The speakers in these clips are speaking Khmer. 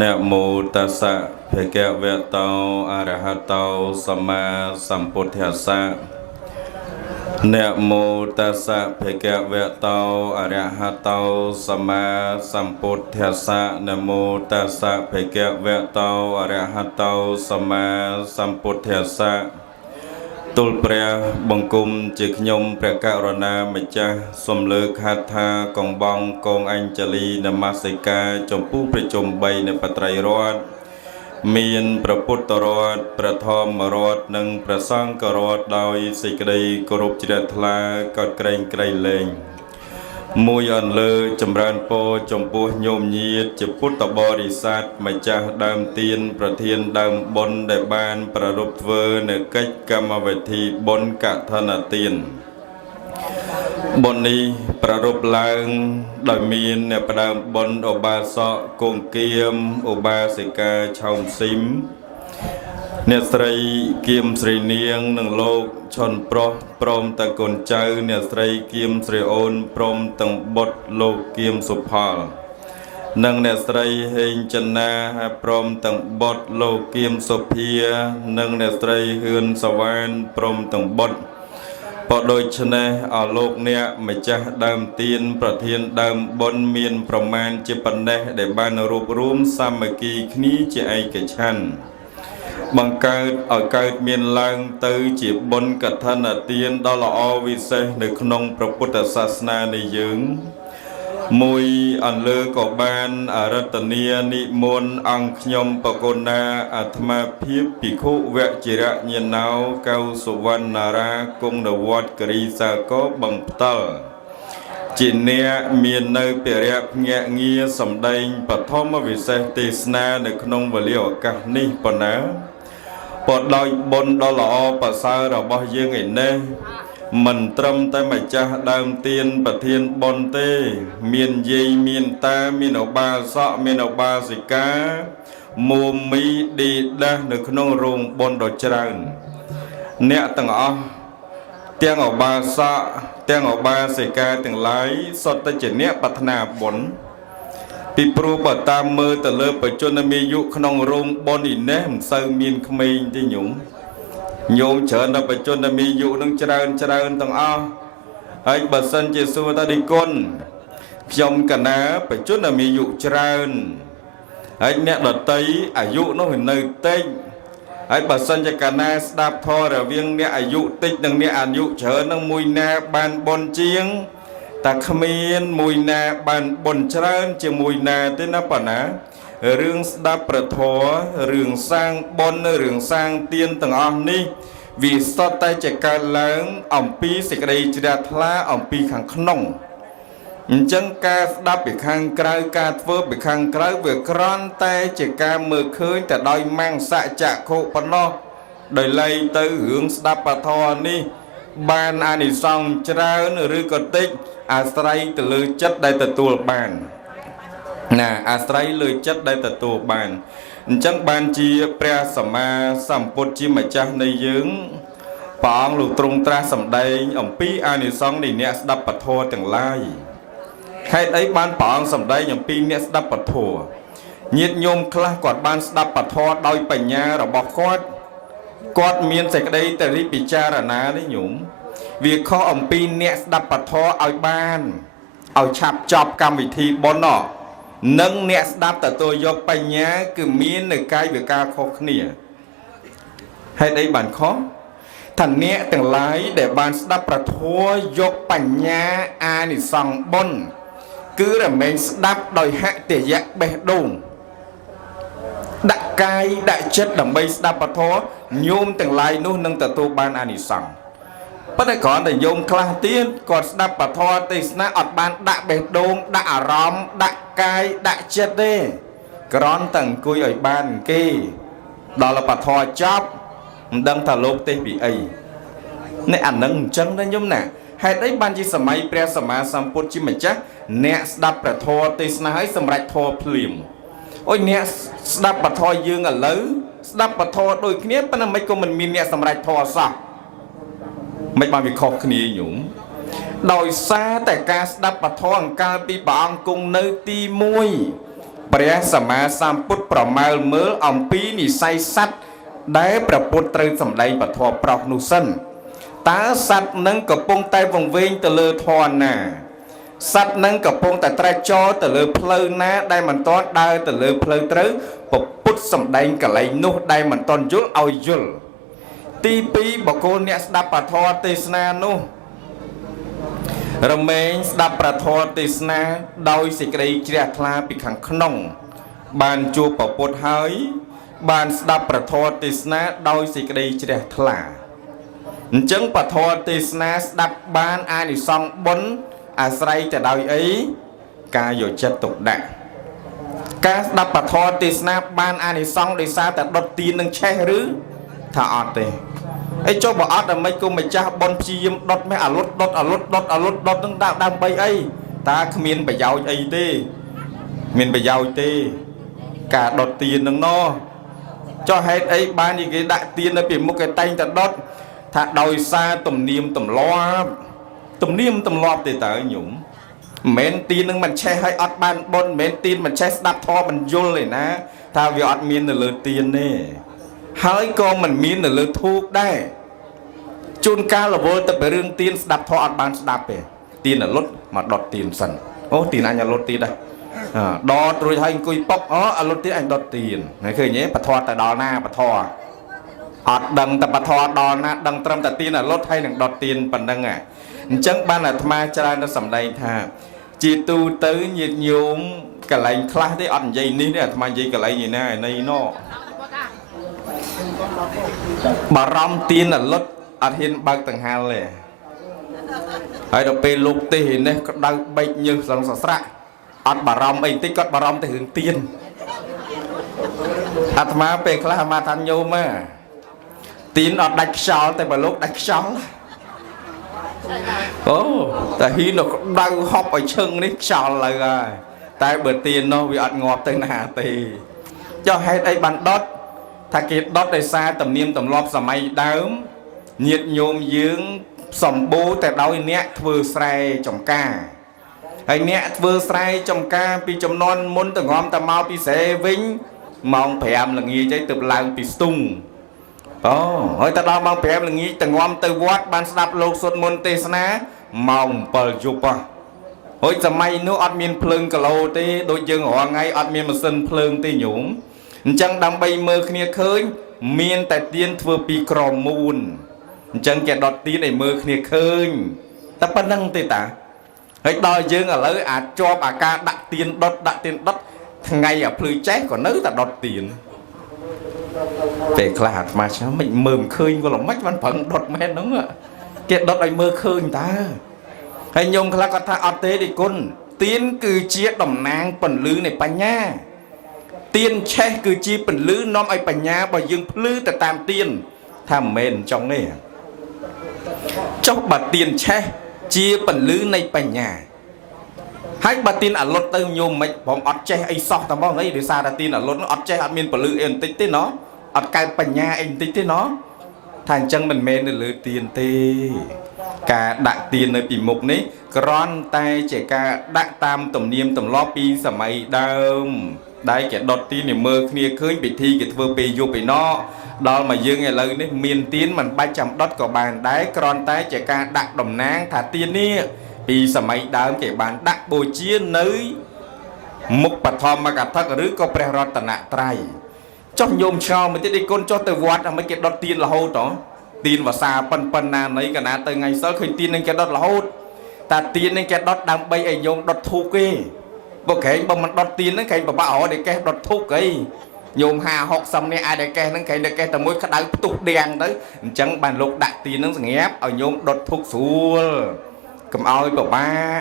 นะโมตัสสะภะคะวะโตอะระหะโตสัมมาสัมพุทธัสสะนะโมตัสสะภะคะวะโตอะระหะโตสัมมาสัมพุทธัสสะนะโมตัสสะภะคะวะโตอะระหะโตสัมมาสัมพุทธัสสะទូលព្រះបង្គំជាខ្ញុំព្រះករុណាម្ចាស់សូមលើកហាត់ថាកងបងកងអញ្ជលីនមស្ការចំពោះព្រះជុំ3នៃបត្រៃរតមានព្រះពុទ្ធរតព្រះធម្មរតនិងព្រះសង្ឃរតដោយសេចក្តីគោរពជ្រះថ្លាកោតក្រែងក្រៃលែងមួយអន្លើចម្រើនពរចំពោះញោមញាតិជាពុទ្ធបរិស័ទម្ចាស់ដើមទៀនប្រធានដើមបុណ្យដែលបានប្រារព្ធធ្វើនៅកិច្ចកម្មវិធីបុណ្យកឋិនទានបុណ្យនេះប្រារព្ធឡើងដោយមានអ្នកផ្ដើមបុណ្យឧបាសកគង្គាមឧបាសិកាឆោមស៊ីមអ្នកស្រីគៀមស្រីនាងនិងលោកឈុនប្រុសព្រមទាំងកូនចៅអ្នកស្រីគៀមស្រីអូនព្រមទាំងបុត្រលោកគៀមសុផលនិងអ្នកស្រីហេងចិនណាព្រមទាំងបុត្រលោកគៀមសុភានិងអ្នកស្រីហឿនសវ៉ានព្រមទាំងបុត្រក៏ដូច្នេះអរលោកអ្នកម្ចាស់ដើមទៀនប្រធានដើមបុណ្យមានប្រមាណជាប៉ុណ្ណេះដែលបានរួបរวมសាមគ្គីគ្នាជាឯកច្ឆន្ទបង្កើតឲ្យកើតមានឡើងទៅជាបុណ្យកឋិនទានដ៏ល្អវិសេសនៅក្នុងព្រះពុទ្ធសាសនានៃយើងមួយអន្លើក៏បានអរតនីនិមន្តអង្គខ្ញុំបកុណាអាត្មាភាពភិក្ខុវចិរញ្ញណោកៅសុវណ្ណារាគង់នៅវត្តគិរីសាគរបឹងផ្ទល់ជាអ្នកមាននៅពារៈភ្នាក់ងារសម្ដែងបឋមវិសេសទេសនានៅក្នុងវេលាឱកាសនេះប៉ុណ្ណាក៏ដោយបុណ្យដ៏ល្អប្រសើររបស់យើងឯនេះមិនត្រឹមតែម្ចាស់ដើមទៀនប្រធានបុណ្យទេមានយាយមានតាមានឧបាសកមានឧបាសិកាមុំមីឌីដាស់នៅក្នុងរោងបុណ្យដ៏ច្រើនអ្នកទាំងអស់ទាំងឧបាសកទាំងឧបាសិកាទាំងឡាយសុទ្ធតែជាអ្នកប្រាថ្នាបុណ្យពីព្រោះបើតាមមើលទៅលើបច្ចុប្បន្នមានយុក្នុងរោងបុណ្យនេះមិនសូវមានក្មេងទេញោមច្រើនដល់បច្ចុប្បន្នមានយុនឹងច្រើនទាំងអស់ហើយបើសិនជាសួរតាឌីគុណខ្ញុំកណាបច្ចុប្បន្នមានយុច្រើនហើយអ្នកដតីអាយុនោះនៅតិចហើយបើសិនជាកណាស្ដាប់ធម៌រវាងអ្នកអាយុតិចនិងអ្នកអាយុច្រើននឹងមួយណាបានបុណ្យជាងតែគ្មានមួយណាបានបុណ្យច្រើនជាមួយណាទេណាប៉ុណ្ណារឿងស្ដាប់ព្រះធម៌រឿងសាងបុណ្យរឿងសាងទានទាំងអស់នេះវាសុទ្ធតែជាកើតឡើងអំពីសេចក្តីជ្រះថ្លាអំពីខាងក្នុងអញ្ចឹងការស្ដាប់ពីខាងក្រៅការធ្វើពីខាងក្រៅវាគ្រាន់តែជាការមើលឃើញតែដោយមង្សចក្ខុប៉ុណ្ណោះដោយឡែកទៅរឿងស្ដាប់ពធនេះបានអានិសង្សច្រើនឬក៏តិចអាស្រ័យទៅលើចិត្តដែលទទួលបានណាអាស្រ័យលើចិត្តដែលទទួលបានអញ្ចឹងបានជាព្រះសម្មាសម្ពុទ្ធជាម្ចាស់នៃយើងព្រះអង្គលោកទ្រង់ត្រាស់សម្ដែងអំពីអានិសង្សនៃអ្នកស្ដាប់ពធទាំងឡាយហេតុអីបានព្រះអង្គសម្ដែងអំពីអ្នកស្ដាប់ពធញាតិញោមខ្លះគាត់បានស្ដាប់ពធដោយបញ្ញារបស់គាត់មានសេចក្តីតរិពិចារណានេះញោមវាខុសអំពីអ្នកស្ដាប់ពធឲ្យបានឲ្យឆាប់ចប់កម្មវិធីបុណ្យនិងអ្នកស្ដាប់ទទួលយកបញ្ញាគឺមាននៅកាយវិការខុសគ្នាហេតុអីបានខុសថាអ្នកទាំងឡាយដែលបានស្ដាប់ព្រះធម៌យកបញ្ញាអានិសង្សបុណ្យគឺរមែងស្ដាប់ដោយហតិយៈបេះដូងដាក់កាយដាក់ចិត្តដើម្បីស្ដាប់ព្រះធម៌ញោមទាំងឡាយនោះនឹងទទួលបានអានិសង្សប៉ុន្តែគ្រាន់តែញោមខ្លះទៀតគាត់ស្ដាប់ពធទេសនាអត់បានដាក់បេះដូងដាក់អារម្មណ៍ដាក់កាយដាក់ចិត្តទេគ្រាន់តែអង្គុយឲ្យបានគេដល់ពធចប់មិនដឹងថាលោកទេសពីអីនេះអានឹងអញ្ចឹងណាញោមណាហេតុអីបានជាសម័យព្រះសម្មាសម្ពុទ្ធជាម្ចាស់អ្នកស្ដាប់ព្រះធម៌ទេសនាឲ្យសម្រេចធម៌ភ្លាមអូយអ្នកស្ដាប់ពធយើងឥឡូវស្ដាប់ពធដូចគ្នាប៉ុន្តែមិនក៏មិនមានអ្នកសម្រេចធម៌សោះមិនបានវាខុសគ្នាញោមដោយសារតែការស្ដាប់ពធអង្កលពីព្រះអង្គគង់នៅទី1 ព្រះសម្មាសម្ពុទ្ធប្រមាលមើលអំពីនិស័យសត្វដែលព្រះពុទ្ធត្រូវសម្ដែងពធប្រុសនោះសិនតើសត្វនឹងកំពុងតែវង្វេងទៅលើធម៌ណាសត្វនឹងកំពុងតែត្រេកចរទៅលើផ្លូវណាដែលមិនទាន់ដើរទៅលើផ្លូវត្រូវព្រះពុទ្ធសម្ដែងកលែងនោះដែលមិនទាន់យល់ឲ្យយល់ទី2បកគោអ្នកស្ដាប់ពធទេសនានោះរមែងស្ដាប់ព្រះធម៌ទេសនាដោយសេចក្តីជ្រះថ្លាពីខាងក្នុងបានជួបព្រះពុទ្ធហើយបានស្ដាប់ព្រះធម៌ទេសនាដោយសេចក្តីជ្រះថ្លាអញ្ចឹងព្រះធម៌ទេសនាស្ដាប់បានអានិសង្សបុណ្យអាស្រ័យទៅដោយអីការយកចិត្តទុកដាក់ការស្ដាប់ព្រះធម៌ទេសនាបានអានិសង្សដោយសារតែដុតទៀននឹងឆេះឬថាអត់ទេអីចុះបើអត់តែមិនគុំម្ចាស់បនព្យាយាមដុតមេអាលុតដុតនឹងដើម្បីអីតើគ្មានប្រយោជន៍អីទេមានប្រយោជន៍ទេការដុតទៀននឹងណោះចុះហេតុអីបានគេដាក់ទៀននៅពីមុខគេតែងតែដុតថាដោយសារទំនៀមទម្លាប់ទេតើញោមមិនមែនទៀននឹងមិនឆេះឲ្យអត់បានបនមិនមែនទៀនមិនឆេះស្ដាប់ធម៌មិនយល់ទេណាថាវាអត់មាននៅលើទៀនទេហើយក៏មិនមាននៅលើធូបដែរជួនកាលរវល់ទៅពីរឿងទៀនស្ដាប់ធម៌អត់បានស្ដាប់ទេទៀនអលុតមកដុតទៀនសិនអូទៀនអញអលុតទៀតដែរដតរួចហើយអង្គុយប៉ុកអលុតទៀតអញដុតទៀនឃើញទេពធទៅដល់ណាពធអត់ដឹងតែពធដល់ណាដឹងត្រឹមតែទៀនអលុតហើយនឹងដុតទៀនប៉ុណ្ណឹងអញ្ចឹងបានអាត្មាច្រើនទៅសម្ដែងថាជាទូទៅញាតិញោមកន្លែងខ្លះទេអត់និយាយនេះទេអាត្មានិយាយកន្លែងណាឯនេះណោបារម្ភទៀនអលុតអត់ហ៊ានបើកដង្ហាលទេហើយដល់ពេលលោកទេនេះក្តៅបែកញើសសងសស្រាក់អត់បារម្ភអីបន្តិចគាត់បារម្ភតែរឿងទៀនអាត្មាពេលខ្លះអាត្មាថាញោមទៀនអត់ដាច់ខ្យល់តែបើលោកដាច់ខ្យល់អូតែហ៊ីនៅក្តៅហប់ឲ្យឈឹងនេះខ្យល់លើហើយតែបើទៀននោះវាអត់ងាប់ទៅណាទេចុះហេតុអីបានដុតថាគេដុតដោយសារទំនៀមទម្លាប់សម័យដើមញាតិញោមយើងសម្បូរតែដោយអ្នកធ្វើស្រែចម្ការហើយអ្នកធ្វើស្រែចម្ការពីចំនួនមុនទៅងំទៅមកពីស្រែវិញម៉ោង5ល្ងាចទៅឡើងពីស្ទុងអូហើយទៅដល់ម៉ោង5ល្ងាចទៅងំទៅវត្តបានស្ដាប់លោកសូត្រមន្តទេសនាម៉ោង7យប់ហើយសម័យនោះអត់មានភ្លើងគីឡូទេដូចយើងរាល់ថ្ងៃអត់មានម៉ាស៊ីនភ្លើងទេញោមអញ្ចឹងដើម្បីមើលគ្នាឃើញមានតែទៀនធ្វើពីក្រមូនអញ្ចឹងគេដុតទៀនឲ្យមើលគ្នាឃើញតែប៉ុណ្្នឹងទេតាហើយដល់យើងឥឡូវអាចជាប់អាការដាក់ទៀនដុតថ្ងៃអាភ្លឺចេះក៏នៅតែដុតទៀនពេលខ្លះអាត្មាឆ្ងាយមិនមើលមិនឃើញក៏ល្មិចមិនប្រឹងដុតមែនហ្នឹងគេដុតឲ្យមើលឃើញតើហើយញោមខ្លះគាត់ថាអត់ទេទេគុណទៀនគឺជាតំណាងពន្លឺនៃបញ្ញាទៀនឆេះគឺជាពន្លឺនាំឲ្យបញ្ញារបស់យើងភ្លឺទៅតាមទៀនថាមិនមែនចង់ទេចុះបើទៀនឆេះជាពន្លឺនៃបញ្ញាហើយបើទៀនអលុតទៅញោមមិនព្រមអត់ចេះអីសោះតែហ្មងអីដោយសារតែទៀនអលុតអត់ចេះអត់មានពន្លឺអីបន្តិចទេណោះអត់កើតបញ្ញាអីបន្តិចទេណោះថាអញ្ចឹងមិនមែននៅលើទៀនទេការដាក់ទៀននៅពីមុខនេះគ្រាន់តែជាការដាក់តាមទំនៀមទម្លាប់ពីសម័យដើមដែលគេដុតទៀនឲ្យមើលគ្នាឃើញពិធីគេធ្វើពេលយប់ឯណោះដល់មកយើងឥឡូវនេះមានទៀនមិនបាច់ចាំដុតក៏បានដែរគ្រាន់តែជាការដាក់តំណាងថាទៀននេះពីសម័យដើមគេបានដាក់បូជានៅមុខបឋមកថាឬក៏ព្រះរតនត្រ័យចុះញោមឆ្ងល់មួយទៀតឯគុណចុះទៅវត្តឲ្យគេដុតទៀនរហូតហ៎ទៀនវសាប៉ុណ្ណាណីកណាទៅថ្ងៃសិលឃើញទៀននឹងគេដុតរហូតតែទៀននឹងគេដុតដើម្បីឲ្យញោមដុតធូបគេបើក្រែងបើមិនដុតទៀនហ្នឹងក្រែងពិបាករហូតឲ្យកេះដុតធូបគេញោម50-60នាក់អាចឲ្យកេះហ្នឹងក្រែងតែកេះតែមួយក្តៅផ្ទុះដៀងទៅអញ្ចឹងបានលោកដាក់ទៀនហ្នឹងស្ងាត់ឲ្យញោមដុតធូបស្រួលកុំឲ្យពិបាក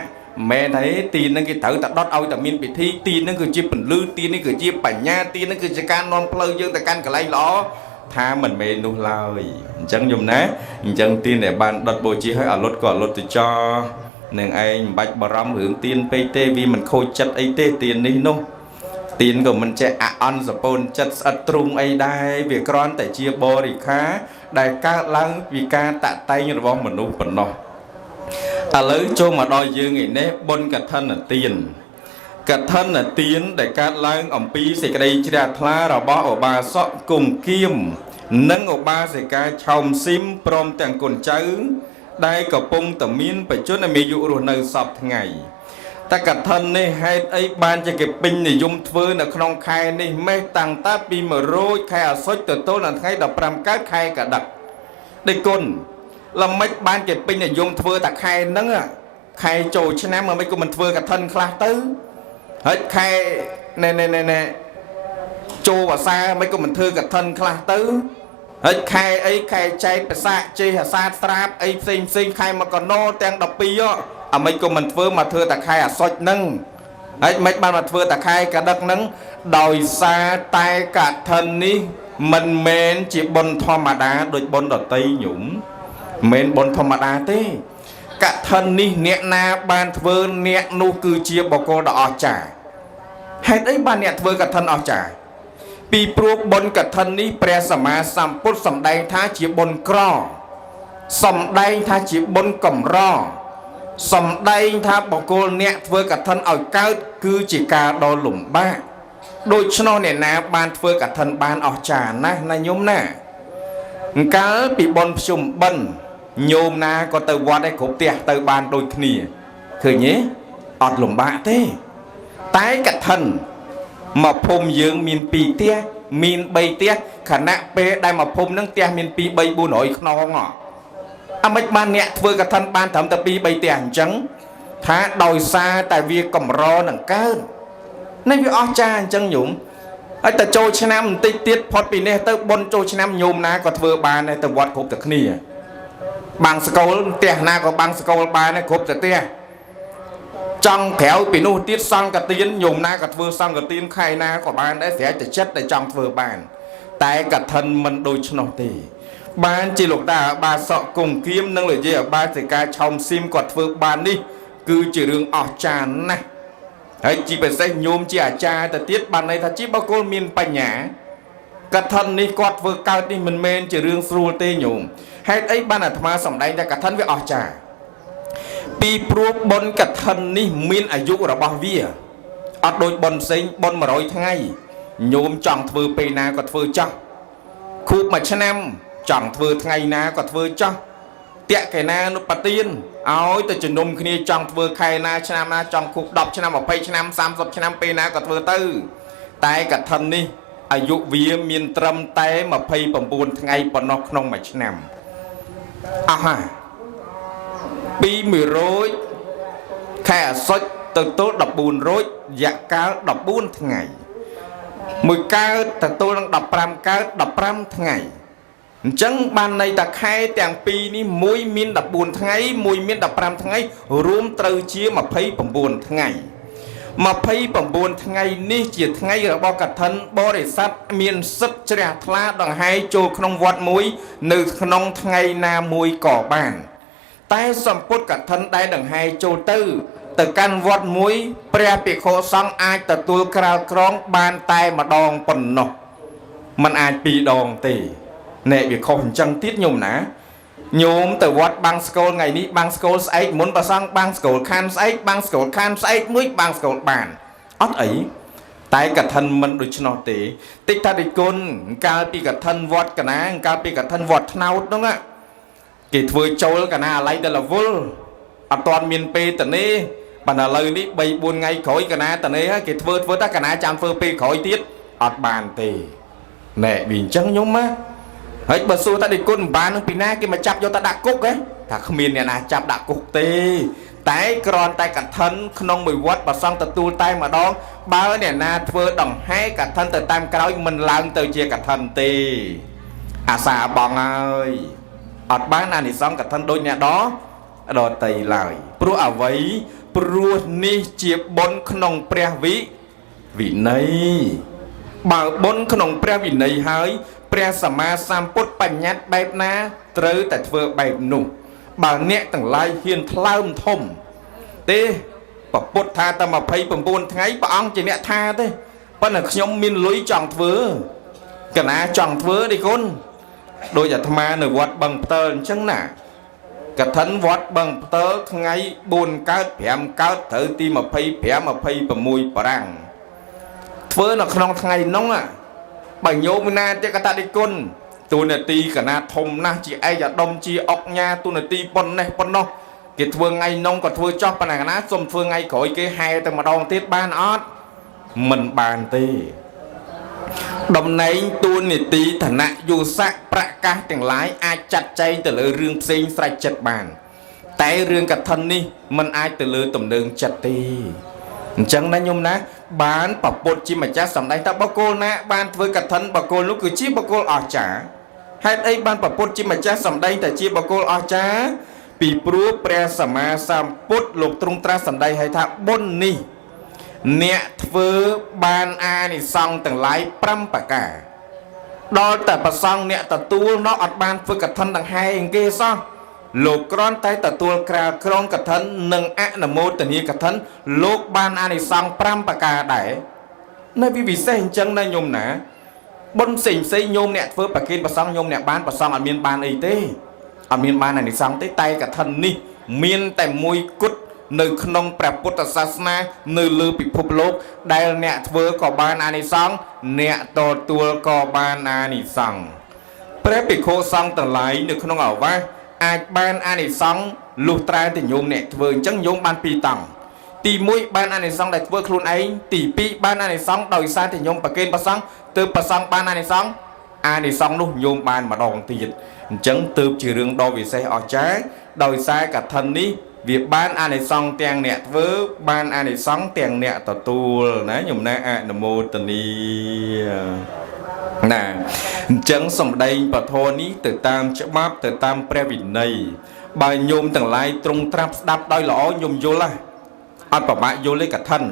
មែនទេទៀនហ្នឹងគេត្រូវតែដុតឲ្យតែមានពិធីទៀនហ្នឹងគឺជាពន្លឺទៀននេះគឺជាបញ្ញាទៀនហ្នឹងគឺជាការនាំផ្លូវយើងទៅកាន់កន្លែងល្អថាមិនមែននោះឡើយអញ្ចឹងញោមណាអញ្ចឹងទៀនដែលបានដុតបូជាឲ្យអលុតក៏អលុតទៅចោនឹងឯងមិនបាច់បារម្ភរឿងទៀនពេកទេវាមិនខូចចិត្តអីទេទៀននេះនោះទៀនក៏មិនចេះអន់សពូនចិត្តស្អិតទ្រូងអីដែរវាគ្រាន់តែជាបរិខាដែលកើតឡើងពីការតាក់តែងរបស់មនុស្សប៉ុណ្ណោះឥឡូវចូលមកដល់យើងឯនេះបុណ្យកឋិនទាន กthân là tiến để cát lang ẩm pi sẽ cái đây chỉ là thla rồi bỏ ở ba sọ cùng kim nâng ở ba sẽ cái chồng sim prom tàng cồn cháu đây có pung tầm miên phải chốt là mì dụ rồi nơi sập ngày ta cả thân này hay ấy ban cho cái pin này dùng phơi là không khai này mấy tăng ta pi mà rồi khai ở soi từ tôi là khai đập ram cát khai cả đặc đây cồn là mấy ban cái pin này dùng phơi ta khai nâng à khai trồi cho nam mà mấy cô mình phơi cả thân khai tứ hết khai nè trôi vào xa mấy cô mình thưa cả thân khai tứ hết khai ấy khai chạy phải xa chi hà xa strap ấy xinh khai mà còn nô đang đọc pi á à mấy cô mình phơi mà thưa ta khai à soi nâng hết mấy ban mà phơi ta khai cả đất nâng đòi xa tay cả thân ní mình men chỉ bồn thò mà đá đôi bồn đỏ tây nhũng men bồn thò mà đá thế cả thân ní nẹt na ban phơi nẹt nu cứ chia bỏ cô đỏ trả hết ấy ban nẹt phơi cả thân ở trảปีปลูกบนกับท่านนี้แปรสมาสัมพุทธสมได้ท่าจีบนกรอสมได้ท่าจีบนกล่อมรอสมได้ท่าบอกโกเนี่ยเฟือกับท่านเอาเก้าคือจีกาดอหลุมบ้าโดยชนเนี่ยนะบานเฟือกับท่านบานออกจานนะนายโยมนะกาปีบนชุมบันโยมนะก็เตวัดได้ขบเตียเตบานโดยขี้คือเนี้ยอดหลุมบ้าเต้ตายกับท่านมาพมยืงมีนปีเตี้ยมีนใบเตี้ยขณะเปได้มาพมนั่งเตี้ยมีนปีใบบุญหน่อยนองอ่ะอเมริกาเนี่ยเฟื่อกับท่านบ้านทำแต่ปีใบเตี้ยจังท้าดอยซาแต่เวียกำรอหนังเกินในวิอจารจังหยุ่มไอแต่โจชนะมันติดติดพอปีนี้เติบนโจชนะโยมนะก็เฟื่อบานในแต่วัดครบแต่ขี้บางสกอลเตี้ยนาก็บางสกอลบานในครบแต่เตี้ยจังแถวปีนู้ติดซังกับตีนโยมนากับเฟือซังกับตีนใครนาก็บ้านได้เสียจะเช็ดได้จังเฟือบ้านแต่กับทันมันโดยชนตีบ้านจีหลกตาบาสะกงเกียมนั่งเลยเจ้าบ้านสิกาชมซิมกอดเฟือบ้านนี่คือจีเรื่องออกจานนะไอ้จีเป็นเส้นโยมจีอาจารย์แต่ติดบ้านในทัศจีบกลมีนปัญญากับทันนี่กอดเฟือเก่านี่มันเมนจีเรื่องสูเตยโยมให้ไอ้บ้านอาตมาสำได้แต่กับทันวิออกจาปีปลูกบนกับทันนี่มีนอายุระบาเวียอัดโดยบนเซ็งบนมาร้อยทั้งไงโยมจังเฟือไปนาก็เฟือจ้าคูมาชนะจังเฟือทั้งไงนาก็เฟือจ้าเตะไก่นานุปตีนเอาแต่จะนมคืนจังเฟือไข่นาชนะนาจังคูดับชนะบอกไปชนะ30ชนะไปนาก็เฟือตื้อแต่กับทันนี่อายุเวียมีนตรำแต่มาไปประมูลทั้งไงปนอกนองมาชนะอ่ะฮะปีมือร้อยแค่สดตัวโตดับบุญร้อยอยากก้าวดับบุญทั้งไงมือก้าวแต่ตัวต้องดับปรามก้าวดับปรามทั้งไงจังบ้านในตะไคร้แต่งปีนี้มวยมินดับบุญทั้งไงมวยมินดับปรามทั้งไงรวมเตยเชี่ยมาเพย์ประมูลทั้งไงมาเพย์ประมูลทั้งไงนี่เจียทั้งไงเราบอกกับท่านบริษัทมีนสัจจะทลาดังให้โจขนมวัดมวยหนึ่งขนมทั้งไงนามวยก่อบ้านแต่สมพุทธกับท่านได้ดังให้โจตื้อแต่การวัดมวยเปรียบเปรียบโคสังอาจแต่ตัวกราวกร้องบานตายมาดองปนนกมันอาจปีดองตีเนี่ยเปรียบโคจังติดโยมนะโยมแต่วัดบางสกอลไงนี้บางสกอลไอ้หมุนประสังบางสกอลคันไอ้บางสกอลคันไอ้มุ้ยบางสกอลบานอัดไอ้แต่กับท่านมันโดยชนตีติดท่าดิกุลการปีกับท่านวัดกันนะการปีกับท่านวัดนาวนั่นแหละกิจเวอร์โจลกันนะอะไรแต่ละวุ้ลอัตอนมีนเปแต่นี้ปัญหาเลยนี่ใบบุญไงขอยกันนะแต่นี้ฮะกิจเวอร์ตากันนะจามเฟอร์เปขอยติดอัดบานตีแหน่บินจังยมมะเฮ้ยบาสูตาดิกุลบานนึงปีหน้ากินมาจับโยตาดักกุกเลยถ้าขมิ้นเนี่ยนะจับดักกุกตีแต่กรอนแต่กัดทันขนมมือวัดบัดซองตะตูไตมาดองบ้าเนี่ยนะเฟอร์ดองให้กัดทันแต่ตามกระไรมันล้างเตยเจียกัดทันตีอาสาบองเอ้ยอดบ้านนี่ซ้อมกับท่านโดยเนี่ยđóโดยตีลายปลุกเอาไว้ปลุกนี่เจียบบนขนมเปรี้ยวินัยบ่าวบนขนมเปรี้ยวินัยหายเปรี้ยสมาสามปุตปัญญาแบบนะเตอแต่เฟือแบบหนุ่มบ่าวเนี่ยต่างลายเฮียนทล่มทมเต้ปะปุตธาตมาเพย์ปมปูนไงปะอังจีเนี่ยธาเต้ปะหนักยมมินลุยจังเฟือกันนะจังเฟือดิคนโดยจะทำมาในวัดบางเตอร์จังน่ะ กระทันวัดบังเตอไงบุญเกิดแผมเกิดเถอตีมาพยแผมมาพยประมุยปรังเฟื่อนักนองไงน้องอ่ะบังโยมนาเจกตาดิกุลตัวนาตีกับนาทมนะจีไอจะดมจีออกญาตัวนาตีปนเนี่ยปนเนาะเกิดเฟื่อไงน้องกับเฟื่อจอบปนังนะสมเฟื่อไงขอยเกยให้แต่มาดองติดบ้านออดมันบานตีดมในตัวนาตีฐานะอยู่สักประกาศแต่งหลายอาจจัดใจแต่เลยเรื่องเซ็งใส่จัดบานแต่เรื่องกับท่านนี่มันอาจแต่เลยต่ำเดิงจัดตีจังนั้นยมนะบ้านปะปดจิมาจ้าสำได้แต่บกโกนะบ้านเฟื่อกับท่านบกโกลูกคือชีบกโกออกจ๋าให้ไอ้บ้านปะปดจิมาจ้าสำได้แต่ชีบกโกออกจ๋าปีปรูแปรสมาสามปุดหลบตรงตราสำได้ให้ท่าบนนี่เนี่ยเฟื่อบานอานี่ซองต่างหลายปรำปากกาดอแต่ประซองเนี่ยแต่ตัวนอกอัดบ้านเฟื่อกับท่านต่างให้เองเกซ่อโลกกรอนไตแต่ตัวกราครองกับท่านหนึ่งอะนโมตนีกับท่านโลกบ้านอานิสังปรำปากาได้ในวิวิเศษจังในโยมนะบนสิ่งใส่โยมเนี่ยเฟื่อปากกินประซองโยมเนี่ยบ้านประซองอันเมียนบ้านไอเต้อันเมียนบ้านอานิสังไตไตกับท่านนี่เมียนแต่มวยกุดในขนมแปรพุทธศาสนาในลือปิภพโลกได้เนี่ยเฟื่อก่อบานอานิสังเนี่ยตัวก่อบานอานิสังแปรปิโคสังต่างหลายในขนมเอาไว้อาจบ้านอานิสังลูกตราแต่โยมเนี่ยเวอร์จังโยมบ้านปีตังตีมุ้ยบ้านอานิสังได้เวอร์ครูนไอตีปีบ้านอานิสังโดยสารแต่โยมปะเกณฑ์ประสังเติมประสังบ้านอานิสังลูกโยมบ้านมาดองตีจังเติมจืดเรื่องดอวิเศษออกจ้าโดยสารกับทันนี้เวียบ้านอานิสังเตียงเนี่ยเวอร์บ้านอานิสังเตียงเนี่ยต่อตัวนะโยมนะอะนโมตนีน่ะจังสมได้ปะโทนี้ติดตามฉบับติดตามแปรวินในบายโยมต่างหลายตรงตรับดับได้หล่อโยมโยละอันประมาโยเลยกับท่าน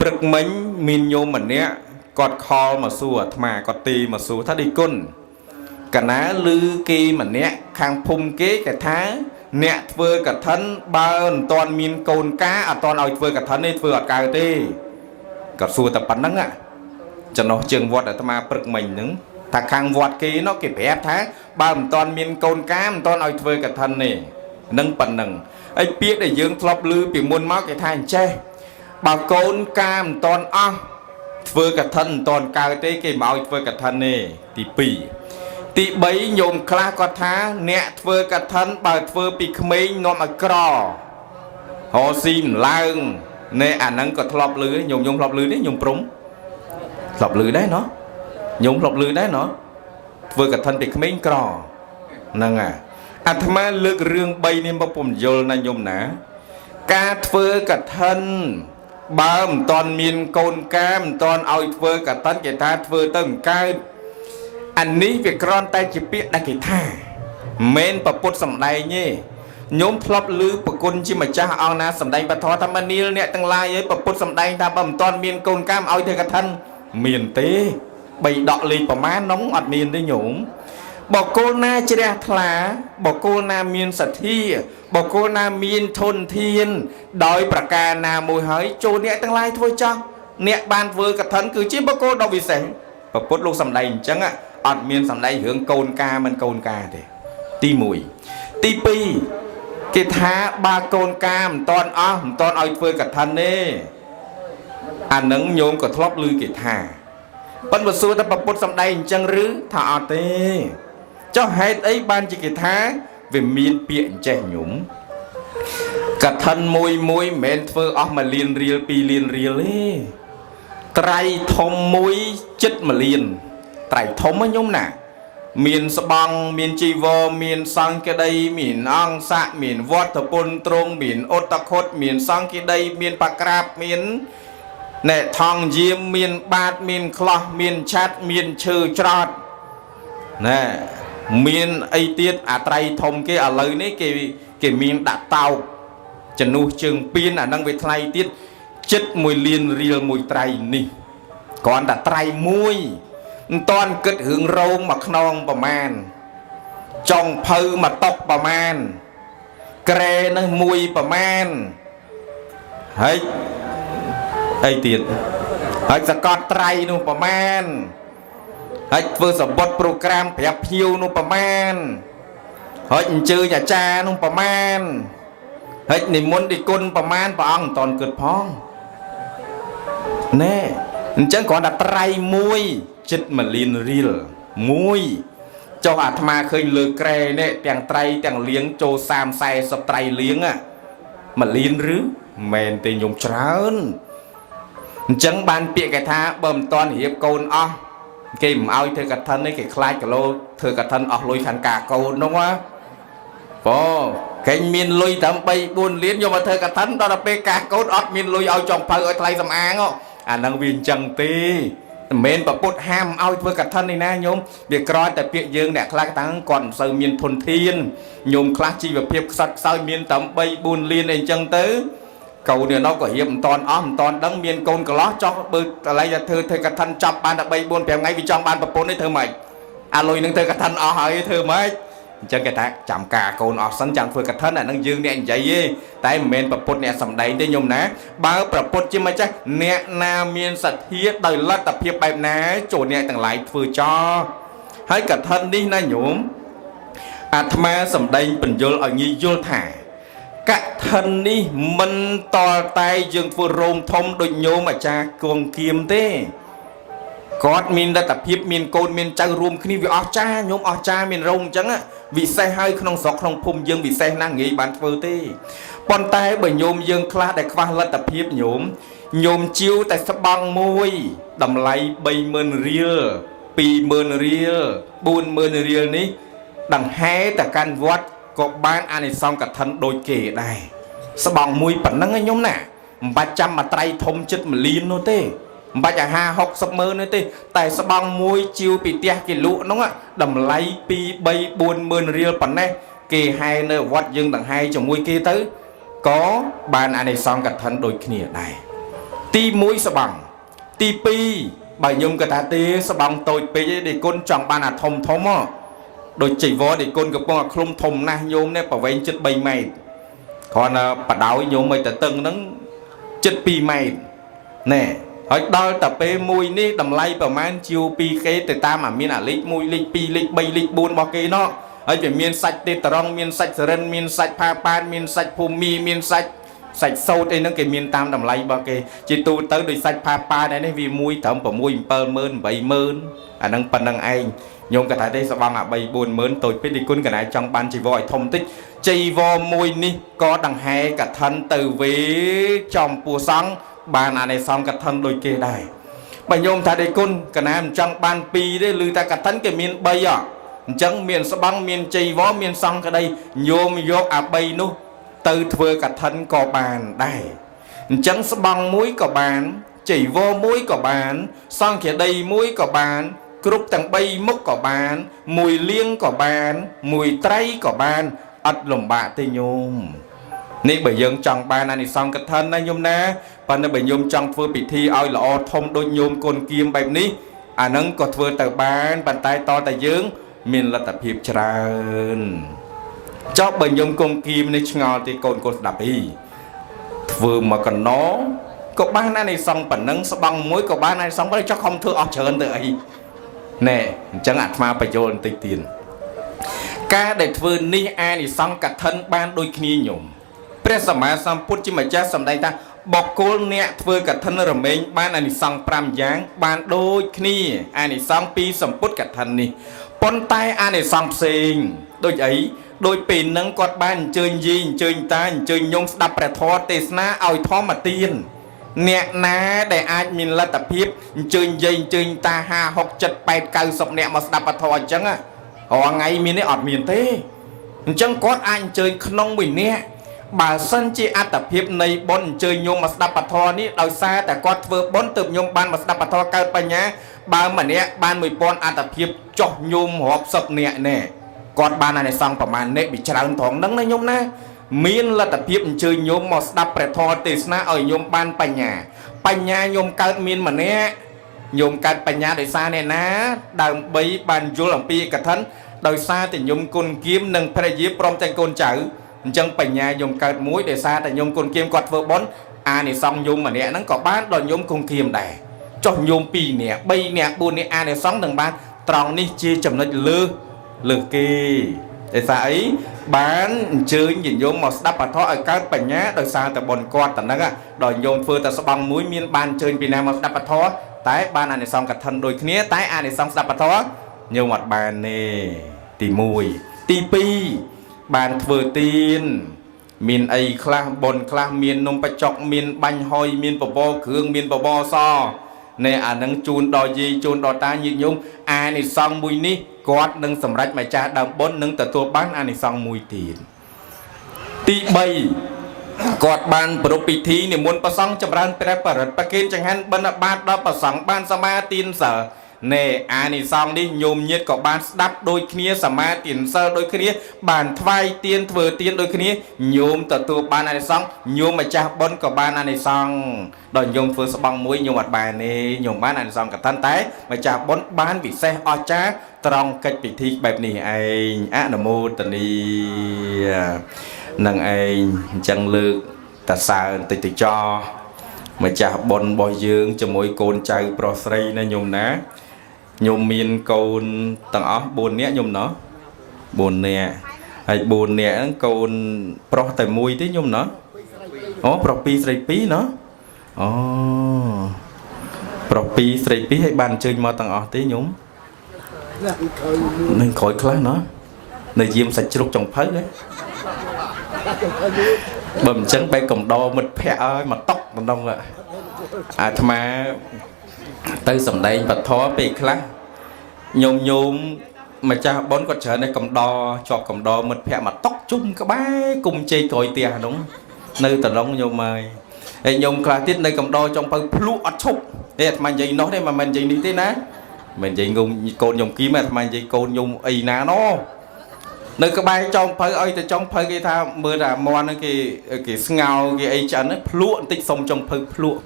ปรึกเหม็นมีนโยมเหมือนเนี้ยกอดคอมาสู้ธรรมากอดตีมาสู้ท่าดีก้นกันนะลือกีเหมือนเนี้ยคางพุมเก๊กับท้าเนี่ยเฟือกับท่านบ้านตอนมีนโกนก้าตอนเอาเฟือกับท่านนี่เฟือกายตีกับสู้แต่ปันนั่งอ่ะจะนอเชิงวัดอาตมาปรึกเหม็นนึงถ้าคางวัดกีนอกเก็บแอบท้าบ้านตอนมีนโกนก้ามตอนเอาเฟือกับท่านนี่นั่งปันนั่งไอ้เปี๊ยได้ยืงทลบลือปีมุนมากไอ้ทางเจ้บ่าวโกนกามตอนอ้อเฟือกับท่านตอนกายเต้เกี่ยมาเอาเฟือกับท่านนี่ตีปีตีใบโยมคลาก็ท้าเนี่ยเฟือกับท่านบ่าวเฟือปีขมิ้นนอมอกรอหอซิมลางในอันนั้นก็ทลบลือโยมทลบลือนี่โยมปรุงทลบลือได้เนาะโยมทลบลือได้เนาะเฟือกับท่านปีขมิ้นกรอนั่งอ่ะอาตมาเลือกเรื่องใบนี้มาปุ่มโยลนะโยมนะการเฟือกับท่านบ้ามตอนมีนโกนแก้มตอนเอาเฟือกับท่านเกตาเฟือเติมกายอันนี้เป็นกรอนไตจิเปียได้เกตาเมนประปุตสำได้เนี่ยโยมพลบลือประกุลจิมาจ้าเอานะสำได้ปะทอธรรมนีเนี่ยตั้งลายเลยประปุตสำได้ตาบ้ามตอนมีนโกนแก้มเอาเธอกับท่านเมียนเต้ใบดอกลีประมาณน้องอัดมีนได้โยมบอกโกนาเจริญทลาบอกโกนามีนสัตที่บอกโกนามีนทนเทียนโดยประการนามวยหายโจเนี่ยตั้งหลายถ้วยจังเนี่ยบานเวอร์กับทันคือจิ้มบอกโกดอกวิเศษประพุทธลูกสำได้จังอ่ะอัดมีนสำได้เหืองโกนกามันโกนกาเด้ตีมวยตีปีกิท้าบาโกนกามตอนอ้อมตอนเอาเวอร์กับทันเน่อันนั้นโยมก็ทลบลือกิท้าปัญญาสูตรประพุทธสำได้จังหรือถ้าเอาเต้เจ้าให้ไอ้บ้านจิกิท้าเวมีนเปียนแจหยุมกับท่านมวยเมนเฟอร์ออกมาเลียนเรียลปีเลียนเรียลเลยไตรทมมวยจิตมาเลียนไตรทมมันยุ่มน่ะมีนสบังมีนจีวอมีนสังกไดมีนอังสะมีนวัตปนตรงมีนอตคตมีนสังกไดมีนปากกราบมีนเนทองเยี่ยมมีนบาดมีนคลอมีนชัดมีนชื่อจอดน่ะมีนไอเตียอาไตรทมเกอะไรนี่เกมีนดัดเตาจะนูเชิงปีนนั่งไปไทยเตียจิตมวยเลียนเรียลมวยไตรนี่ก่อนดัดไตรมวยตอนเกิดหึงโรงมาขนองประมาณจองเพอมาตกประมาณเกรนมวยประมาณเฮ้ยไอเตียเฮ้ยสกอตไตรนู่ประมาณให้เพื่อสมบัติโปรแกรมแบบพิวนุประมาณ hơi chơi nhà cha nông bà man hơi niệm muốn đi côn bà man bà ông toàn cực phong nè chẳng còn đặt trai muôi chết mà liền riêng muôi cho hạt ma khơi lừa kề nè tiếng trai tiếng liếng cho sam say sập trai liếng à mà liên rứ mền tình dùng trơn chẳng ban bịa cái tha bầm toàn hiệp côn o kìm ao thưa cả thân ấy cái khai cả lô thưa cả thân ở lôi khăn cả côn đúng không bố cái miền lôi tầm bay buồn liên nhưng mà thưa cả thân đó là bê cả côn ở miền lôi ao trong phơi ở thay tầm ăn không à năng viên chẳng ti mền bậc bột ham ao thưa cả thân này nè nhôm việc coi tại bịa dương nè khai tăng còn sờ miền thuần thiên nhôm khai chi và việc sạch soi miền tầm bay buồn liên này chẳng tới cầu này nó có hiệp toàn đấng miền côn có lót cho bự lại là thưa cả thân chọc ban đã bay buồn bèo ngay vì trong ban bậc bốn đấy thưa mày à lôi nâng thưa cả thân ở hỏi thưa mấy chân cái ta chạm cả côn ở sân chẳng phơi cả thân là nâng dương nè vậy tại miền bậc bốn nè sầm đầy đây nhôm ná bao bậc bốn chứ mà chắc nè na miền sạch hiết đời lát tập hiệp bài ná chỗ nè tặng lại vừa cho hãy cả thân đi na nhổm Atma sầm đầy bình vô ở nghi vô thả các thân đi mình to tay dương vừa rôm thông đôi nhôm mà cha cuồng kiếm thế có mình đã tập hiệp mình côn mình chơi rôm khi vì ở cha nhôm ở cha mình rôm chẳng á vì xe hơi không sọt không phum dương vì xe năng nghĩ bán phơi thế con tay bởi nhôm dương kha để qua là tập hiệp nhôm chiếu tại sắp băng môi đầm lấy 30,000 riel 20,000 riel 40,000 riel ní đằng hé tại can vót có bán anh xong cả thân đôi kề đây sao bằng mùi bẩn năng nhóm nè 300 mà tay thông chất mà liên nó tê 3 học sắp mơ nữa tê tại sao bằng mùi chiêu bị tia cái lũ nó ạ đầm lấy pi bay 40,000 riel bẩn này kề hai nơi vót dương đằng hai cho mùi kia tới có bán anh xong cả thân đôi kia này ti mũi sao bằng ti pi bài nhung cả ta tê sao bằng tôi pi để con chọn ban thông thông á đôi chỉ vó để con gặp con không thùng na nhôm nè bảo vệ chất bay mày còn bắt đầu nhôm mày từng nắng chất pi mày nè ở đó tập pe mùi ní đầm lay bảo man chiêu pi cái từ ta mà miên lịch mùi lịch pi lịch bay lịch buôn bao cái nó ở chuyện miên sạch tê tròn miên sạch seren miên sạch pa pan miên sạch phum mi miên sạch sạch sâu đây nó cái miên tam đầm lay bao cái chỉ tu tới đôi sạch pa pa này vì mùi thầm của mùi per mơn 70,000 à năng pan năng anh nhôm cả đây sao bằng bay buồn mớn tôi biết đi quân cái này trong ban chỉ vội thông tích chỉ vò mùi ní có đằng hai cả thân từ với trong pua sáng bàn này xong cả thân đôi kia đây bà nhôm thà đây quân cái này trong ban pi đấy lư ta cả thân cái miền bay à chẳng miền sao bằng miền chỉ vò miền xong cái đây nhôm vô bay nu từ vừa cả thân có bàn đây chẳng sao bằng mũi có bàn chỉ vô mũi có bàn xong kia đây mũi có bàn cướp tầng bay mốc có bàn mùi liêng có bàn mùi tray có bàn ắt lồng bạ tê nhôm nên bởi dân trong bàn này xong cái thân này nhôm nè và nên bởi nhôm trong vừa bị thi oi lọ thông đôi nhôm côn kim bẹp ní à nâng có vừa tờ bàn bàn tay to tay dưỡng mình là tập hiệp tràn cho bởi nhôm côn kim này ngò thì côn đạp đi vừa mà còn nó có bàn này xong bản nâng sao bằng mối có bàn này xong bởi cho không thưa ở trơn tự ấy nè chẳng hạn mà phải cho tiền tiền ca để vừa ni ai thì xong cả thân ban đôi khi nhổm presama xong put chỉ mà cha xong đây ta bọc cô nè vừa cả thân rồi mình ban này xong pram giáng ban đôi khi ai thì xong pi xong put cả thân đi pon tay ai thì xong xình đôi ấy đôi pin nâng quạt ban chơi gì chơi ta chơi nhung đập bẹt thò tê na ao thò mà tiền nè ná để ai mình là tập hiệp chơi dây chơi ta ha học chật bẹt cao sọc nè mà đập bẹt thò chẳng à họ ngày mình ở miền thế chẳng có ai chơi không mình nè bà sân chi a tập hiệp này bọn chơi nhung mà đập bẹt thò ní đào xaแต่có vừa bốn tập nhung ban mà đập bẹt thò cao pa nhá ba mà nè ban 10 bọn a tập hiệp cho nhung học sọc nè nè còn ban này xongประมาณ nè bị tràn thòng nắng này nhung nè miền là tập hiệp chơi nhôm màu đập bẹt thò tê na ở nhôm ban pa nhà nhôm cao miền mà nè nhôm cao pa nhà đời xa nè ná đầm bấy ban vô lòng pi cả thân đời xa thì nhôm côn kiếm nâng phải giết prom tranh côn chữ chân pa nhà nhôm cao muối đời xa thì nhôm côn kiếm quạt vợ bón à này xong nhôm mà nè nó có bán đòi nhôm côn kiếm này cho nhôm pi nè bay nè buồn nè à này xong đằng ban tròn đi chia chấm nó lư kì ឯសាអីបានអញ្ជើញញាតិញោមមកស្ដាប់ពធឲ្យកើតបញ្ញាដោយសារតែបុណ្យគាត់តែហ្នឹងដល់ញោមធ្វើតែស្បង់មួយមានបានអញ្ជើញពីណាមកស្ដាប់ពធតែបានអានិសង្ឃកឋិនដូចគ្នាតែអានិសង្ឃស្ដាប់ពធញោមអត់បានទេទី1ទី2បានធ្វើទានមានអីខ្លះបុណ្យខ្លះមាននំបញ្ចុកមានបាញ់ហុយមានបបរគ្រឿងមានបបរសណែអានឹងជូនដល់យាយជូនដល់តាញាតិញោមអានិសង្ឃមួយនេះគាត់នឹងសម្រេចម្ចាស់ដើមបុណ្យនឹងទទួលបានអានិសង្ឃមួយទៀតទី3គាត់បានប្រពៃពិធីនិមន្តព្រះសង្ឃចម្រើនព្រះបរិត្តប្រគេនចង្ហាន់បិណ្ឌបាតដល់ព្រះសង្ឃបានសមាទានសិលណែអានិសង្ឃនេះញោមញាតក៏បានស្ដាប់ដូចគ្នាសមាទានសិលដូចគ្នាបានថ្វាយទានធ្វើទានដូចគ្នាញោមទទួលបានអានិសង្ឃញោមម្ចាស់បុណ្យក៏បានអានិសង្ឃដល់ញោមធ្វើស្បង់មួយញោមអត់បានទេញោមបានអានិសង្ឃកឋិនតែម្ចាស់បុណ្យបានពិសេសអស្ចារ្យត្រង់កិច្ចពិធីបែបនេះឯងអនុមោទនីនឹងឯងអញ្ចឹងលើកតសើបន្តិចទៅចោម្ចាស់បុណ្យរបស់យើងជាមួយកូនចៅប្រុសស្រីណាញោមណាញោមមានកូនទាំងអស់4នាក់ញោមណោះ4នាក់ហើយ4នាក់ហ្នឹងកូនប្រុសតែមួយទេញោមណោះអូប្រុស2ស្រី2ណោះអូប្រុស2ស្រី2ហើយបានអញ្ជើញមកទាំងអស់ទេញោមនឹងក្រោយខ្លះណោះនៅយាមសាច់ជ្រូកចុងភៅហ៎បើមិនចឹងបែកកំដរមិត្តភ័ក្ដិឲ្យមកតុកម្ដងអាត្មាទៅសំដែងពធពេលខ្លះញោមម្ចាស់បុណ្យគាត់ច្រើនតែកំដរជាប់កំដរមិត្តភ័ក្ដិមកតុកជុំក្បែរគុំជ័យក្រោយផ្ទះហ្នឹងនៅតឡុងញោមហើយញោមខ្លះទៀតនៅកំដរចុងភៅភ្លក់អត់ឈប់ទេអាត្មានិយាយនោះទេមិនមែននិយាយនេះទេណាមិននិយាយកូនញោមគីមអាត្មានិយាយកូនញោមអីណាណោនៅក្បែរចុងភៅឲ្យតែចុងភៅគេថាមើលតែមន់ហ្នឹងគេស្ងោគេអីចឹងភ្លក់បន្តិចសុំចុងភៅភ្លក់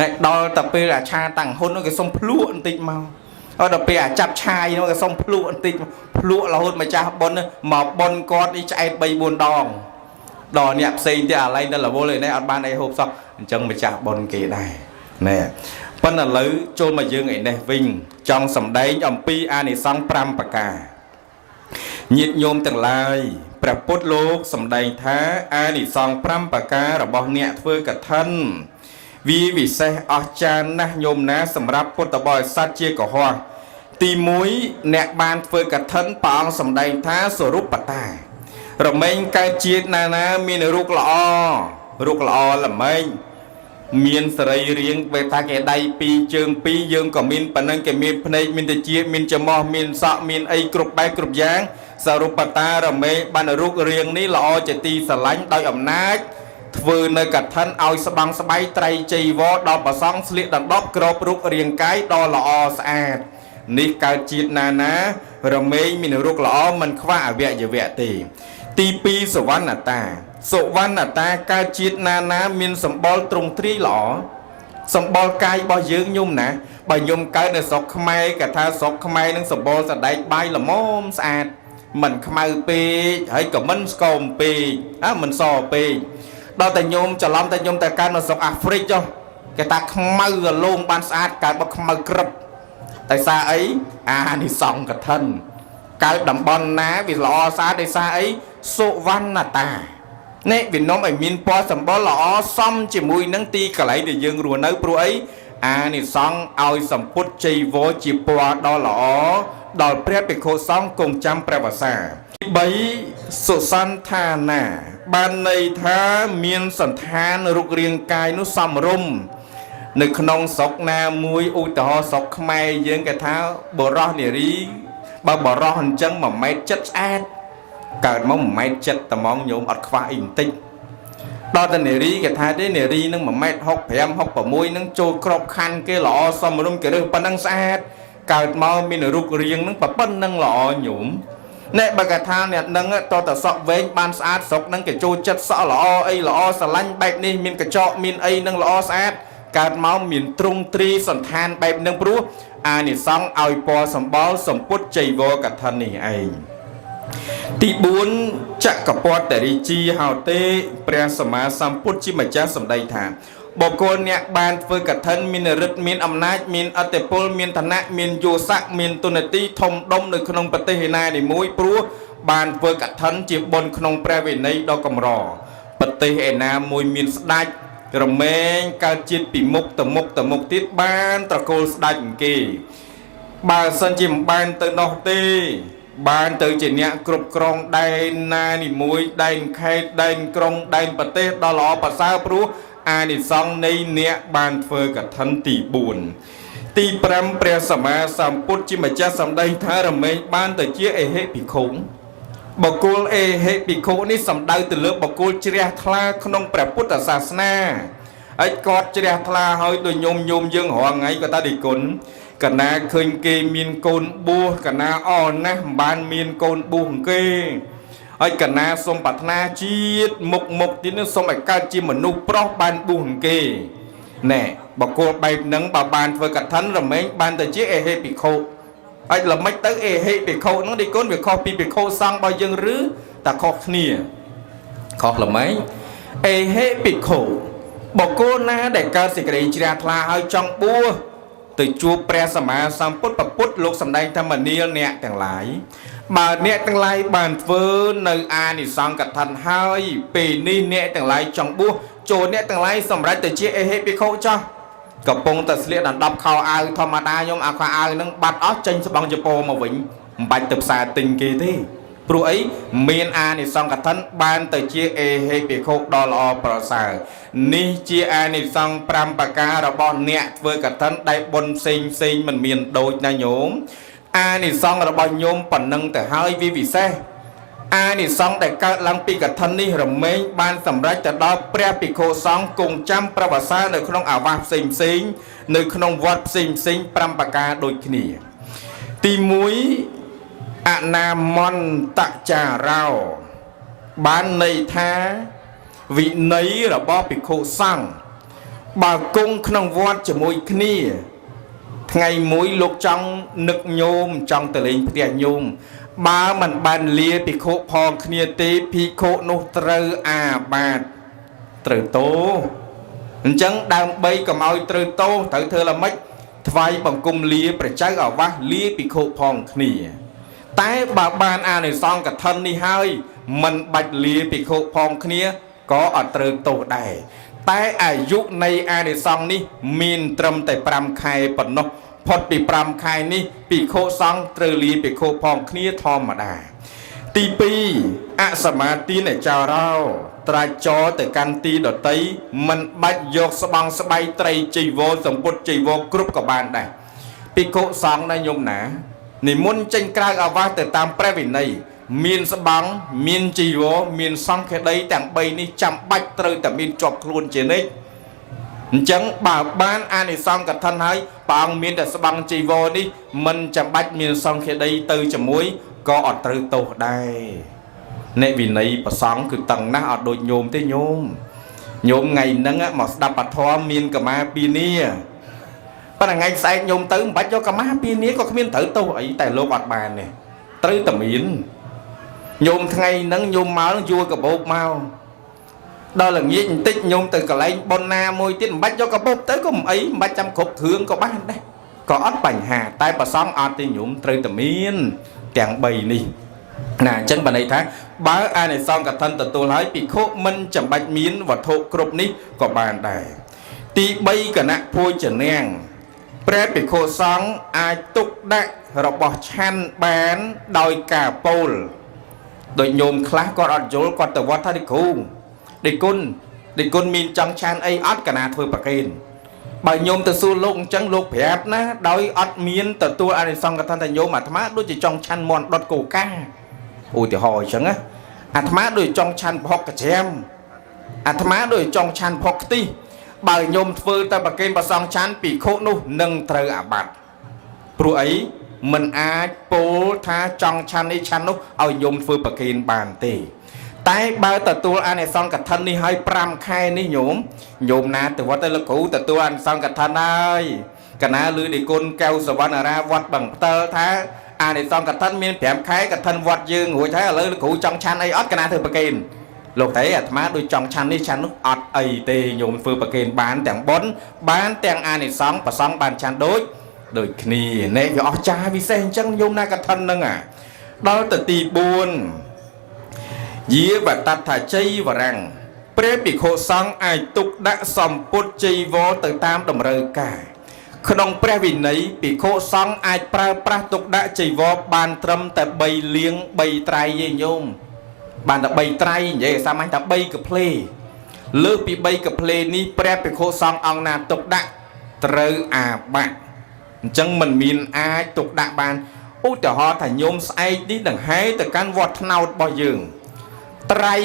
ហើយដល់តែពេលអាឆាតាំងហ៊ុនគេសុំភ្លក់បន្តិចមកដល់ពេលអាចាប់ឆាយនោះគេសុំភ្លក់បន្តិចភ្លក់រហូតម្ចាស់បុណ្យមកបុណ្យគាត់នេះឆ្អែត3 4ដងដល់អ្នកផ្សេងទៀតអាឡែងដល់រវល់ឯនេះអត់បានអីហូបសោះអញ្ចឹងម្ចាស់បុណ្យគេដែរណែប៉ុន្តែឥឡូវចូលមកយើងឯនេះវិញចង់សម្ដែងអំពីអានិសង្ឃ5ប្រការញាតិញោមទាំងឡាយព្រះពុទ្ធលោកសម្ដែងថាអានិសង្ឃ5ប្រការរបស់អ្នកធ្វើកឋិនវាវិសេសអស្ចារ្យណាស់ញោមណាសម្រាប់ពុទ្ធបរិស័ទជាកុហកទី1អ្នកបានធ្វើកឋិនព្រះអង្គសម្ដែងថាಸ್ವរូបតារមែងកើតជាតិណាមានរូបល្អល្មែងមានសរីរាង្គពេលថាគេដៃ2ជើង2យើងក៏មានប៉ុណ្ណឹងគេមានភ្នែកមានតិចមានច្រមុះមានសក់មានអីគ្រប់បែបគ្រប់យ៉ាងសរុបតារមែងបានរូបរាងនេះល្អជាទីស្រឡាញ់ដោយអំណាចធ្វើនៅកឋិនឲ្យស្បង់ស្បៃត្រៃចីវរដល់ប្រសង់ស្លៀកដណ្ដប់ក្របរូបរាងកាយដ៏ល្អស្អាតនេះកើតជាតិណារមែងមានរូបល្អមិនខ្វះអវយវៈទេទី2សវណ្ណតាកើតជាតិណាមានសម្បល់ទ្រង់ទ្រាយល្អសម្បល់កាយរបស់យើងញោមណាបើញោមកើតនៅស្រុកខ្មែរគេថាស្រុកខ្មែរនឹងសម្បល់សដែកបាយល្មមស្អាតមិនខ្មៅពេកហើយក៏មិនស្គមពេកមិនសពេកដល់តែញោមច្រឡំតែញោមតែកើតនៅស្រុកអាហ្វ្រិកចុះគេថាខ្មៅរលោងបានស្អាតកើតមកខ្មៅក្រឹបតែសារអីអានិសង្ឃកឋិនកើតតំបន់ណាវាល្អស្អាតដោយសារអីសុវណ្ណតានេះវានាំឲ្យមានពណ៌សម្បុរល្អសមជាមួយនឹងទីកន្លែងដែលយើងរស់នៅព្រោះអីអានិសង្ឃឲ្យសម្ពុតចីវរជាពណ៌ដ៏ល្អដល់ព្រះភិក្ខុសង្ឃគង់ចាំព្រះវស្សាទី3សុសន្តានាបានន័យថាមានសន្តានរូបរាងកាយនោះសមរម្យនៅក្នុងស្រុកណាមួយឧទាហរណ៍ស្រុកខ្មែរយើងគេថាបរោះនារីបើបរោះអញ្ចឹង1.7 ម៉ែត្រស្អាតកើតមក1.7 ម៉ែត្រត្មងញោមអត់ខ្វះអីបន្តិចដល់តែនារីគេថាទេនារីនឹង1.65 ម៉ែត្រ66នឹងចូលក្របខ័ណ្ឌគេល្អសមរម្យគេរើសប៉ុណ្ណឹងស្អាតកើតមកមានរូបរាងនឹងប៉ុណ្ណឹងល្អញោមណែបើគេថាអ្នកនឹងតតសក់វែងបានស្អាតស្រុកនឹងគេចូលចិត្តសក់ល្អអីល្អស្រឡាញ់បែបនេះមានកញ្ចក់មានអីនឹងល្អស្អាតកើតមកមានទ្រង់ទ្រីសន្តានបែបនឹងព្រោះអានិសង្ឃឲ្យពណ៌សម្បល់សម្ពុតចីវរកឋិននេះឯងទី4ចក្រពតរាជាហោទេព្រះសម្មាសម្ពុទ្ធជាម្ចាស់សម្ដែងថា บกลเนี่ยบานเฟือกระทันมีนริดมีนอำนาจมีนอัตโพลมีนฐานะมีนโยสักมีนตุนตีทมดมในขนมปฏิหินาในมุ้ยปลัวบานเฟือกระทันจีบบนขนมแปรเวในดอกกำรอปฏิหินามุ้ยมีนสดายกระเมงการจิตปีมุกตะมุกติดบ้านตะโกสดายกีบานสันจิมบานเตนอตีบานเตจิเนียกรุบกรองได้นานิมุ้ยได้ไข่ได้กรองได้ปฏิดอลอปัสสาวะปลัวอานิสงในเนียบานเฟอร์กับทันตีบุญตีปรำเปรียสมาสัมพุทธจิมจัสสัมได้ทารเมย์บ้านแต่เจี๊ยเอเฮปิคงบกุลเอเฮปิโคนี่สัมได้ตื่นเลือกบกุลเจียทลาขนมพระพุทธศาสนาไอ้กอดเจียทลาเฮ้ยโดยโยมยังหัวไงก็ตาดิกุลกันนาเคยเกมีนโกนบัวกันนาอ่อนนะบ้านมีนโกนบัวเกไอ้กันนาสมปัตนาจีดมุกที่นึกสมไอ้การจีมนุษย์เพราะบ้านบุญเกแน่บอกโกใบหนังบาบานเฟอร์กัดทันระเมงบานแต่เจี๊ยเอเฮปิโคไอ้ละไม่ตั้งเอเฮปิโคนั่งดิก้นไปคอปีปิโคสร้างใบยังหรือแต่คอเนี่ยคอละไม่เอเฮปิโคบอกโกนะเด็กการสิกระดิ่งจีราทลาให้จังบัวtừ chúa pre sama samput paput lục sầm đai tham mania nèទាំងឡាយបើអ្នកទាំងឡាយបានធ្វើនៅអានិសង្ឃកថាហើយពេលនេះអ្នកទាំងឡាយចង់បួសចូលអ្នកទាំងឡាយសម្រាប់ទៅជាអេហេភិក្ខុចោះកំពុងតែស្លៀកដណ្ដប់ខោអាវធម្មតាខ្ញុំអាខោអាវនឹងបាត់អស់ចេញស្បង់ចពោមកវិញមិនបាច់ទៅផ្សារទិញគេទេព្រោះអីមានអានិសង្ឃកថាបានទៅជាអេហេភិក្ខុដ៏ល្អប្រសើរនេះជាអានិសង្ឃ5ប្រការរបស់អ្នកធ្វើកថាដែលបុណ្យផ្សេងមិនមានដូចណាញោមអានិសង្ឃរបស់ញោមប៉ុណ្ណឹងទៅហើយវាពិសេសអានិសង្ឃដែលកើតឡើងពីកថានេះរមែងបានសម្រេចទៅដល់ព្រះភិក្ខុសង្ឃគង់ចាំប្រវត្តិសាស្ត្រនៅក្នុងអាវាសផ្សេងនៅក្នុងវត្តផ្សេង5ប្រការដូចគ្នាទី1អនាមន្តចារោបានន័យថាវិន័យរបស់ភិក្ខុសង្ឃបើគង់ក្នុងវត្តជាមួយគ្នាថ្ងៃមួយលោកចង់នឹកញោមចង់ទៅលេងផ្ទះញោមបើមិនបានលាភិក្ខុផងគ្នាទេភិក្ខុនោះត្រូវអាបាតត្រូវទោអញ្ចឹងដើម្បីកុំឲ្យត្រូវទោត្រូវធ្វើល្មិចថ្វាយបង្គំលាព្រះចៅអាវាសលាភិក្ខុផងគ្នាតែបើបានអានិសង្ឃកថានេះហើយមិនបាច់លាភិក្ខុផងគ្នាក៏អត់ត្រូវទោសដែរតែអាយុនៃអានិសង្ឃនេះមានត្រឹមតែ5ខែប៉ុណ្ណោះផុតពី5ខែនេះភិក្ខុសង្ឃត្រូវលាភិក្ខុផងគ្នាធម្មតាទី2អសមាទានចារោត្រាច់ចរទៅកាន់ទីដតីមិនបាច់យកស្បង់ស្បៃត្រីជីវរសម្ពុតជីវរគ្រប់ក៏បានដែរភិក្ខុសង្ឃណាញោមណានិមន្តចេញក្រៅអាវាសទៅតាមព្រះវិន័យមានស្បង់មានជីវរមានសង្ឃេតីទាំង3នេះចាំបាច់ត្រូវតែមានជាប់ខ្លួនជានិច្ចអញ្ចឹងបើបានអានិសង្ឃកថាហើយព្រះអង្គមានតែស្បង់ជីវរនេះមិនចាំបាច់មានសង្ឃេតីទៅជាមួយក៏អត់ត្រូវទោសដែរអ្នកវិន័យប្រសង់គឺតឹងណាស់អត់ដូចញោមទេញោមថ្ងៃហ្នឹងមកស្ដាប់ពធមានកម្មាពីនីប៉ុន្តែថ្ងៃស្អែកញោមទៅមិនបាច់យកកម្មាពីនីក៏គ្មានត្រូវទោសអីតែលោកអត់បានទេត្រូវតែមានញោមថ្ងៃហ្នឹងញោមមកយួរកបោបមកដល់ល្ងាចបន្តិចញោមទៅកន្លែងប៉ុនណាមួយទៀតមិនបាច់យកកបោបទៅក៏មិនអីមិនបាច់ចាំគ្រប់គ្រឿងក៏បានដែរក៏អត់បញ្ហាតែប្រសងអត់ទេញោមត្រូវតែមានទាំង3នេះណាអញ្ចឹងបានន័យថាបើអានិសង្ឃកថាទទួលហើយភិក្ខុមិនចាំបាច់មានវត្ថុគ្រប់នេះក៏បានដែរទី3គណៈភោជនាងព្រះភិក្ខុសង្ឃអាចទុកដាក់របស់ឆាន់បានដោយការពោលដោយញោមខ្លះគាត់អត់យល់គាត់ទៅវត្តថាឌីគុណមានចង់ឆាន់អីអត់កណាធ្វើប្រកេនបើញោមទៅសួរលោកអញ្ចឹងលោកប្រាប់ណាដោយអត់មានទទួលអានិសង្ឃកថាញោមអាត្មាដូចជាចង់ឆាន់មន់ដុតកូកាឧទាហរណ៍អញ្ចឹងណាអាត្មាដូចចង់ឆាន់ប្រហុកកាច្រាមអាត្មាដូចចង់ឆាន់ប្រហុកខ្ទិះបើញោមធ្វើតែប្រកេនប្រសងឆាន់ភិក្ខុនោះនឹងត្រូវអាបត្តិព្រោះអីមិនអាចពោលថាចង់ឆាន់នេះឆាន់នោះឲ្យញោមធ្វើប្រកេនបានទេតែបើទទួលអានិសង្ឃកថានេះឲ្យ5ខែនេះញោមណាទៅវត្តទៅលោកគ្រូទទួលអានិសង្ឃកថាហើយកណាលឺឌីគុណកៅសវណ្ណារាវត្តបឹងផ្ទើថាអានិសង្ឃកថាមាន5ខែកថាវត្តយើងរួចហើយឥឡូវលោកគ្រូចង់ឆាន់អីអត់កណាធ្វើប្រកេន លោកតែអាត្មាដូចចង់ឆាន់នេះឆាន់នោះអត់អីទេញោមធ្វើប្រគេនបានទាំងបុណ្យបានទាំងអានិសង្ឃប្រសង់បានឆាន់ដូចគ្នាណែវាអស្ចារ្យពិសេសអញ្ចឹងញោមណាកឋិនហ្នឹងដល់ទៅទី4យាវតថាជ័យវរាំងព្រះភិក្ខុសង្ឃអាចទុកដាក់សម្ពុតជ័យវរទៅតាមតម្រូវការក្នុងព្រះវិន័យភិក្ខុសង្ឃអាចប្រើប្រាស់ទុកដាក់ចីវរបានត្រឹមតែ3លាង3ត្រៃទេញោមបានតែ3ត្រៃនិយាយសាមញ្ញតែ3កភ្លេលើសពី3កភ្លេនេះព្រះភិក្ខុសង្ឃអង្គណាទុកដាក់ត្រូវអាបាត់អញ្ចឹងមិនមានអាចទុកដាក់បានឧទាហរណ៍ថាញោមស្អែកនេះដង្ហែទៅកាន់វត្តថ្នោតរបស់យើងត្រៃ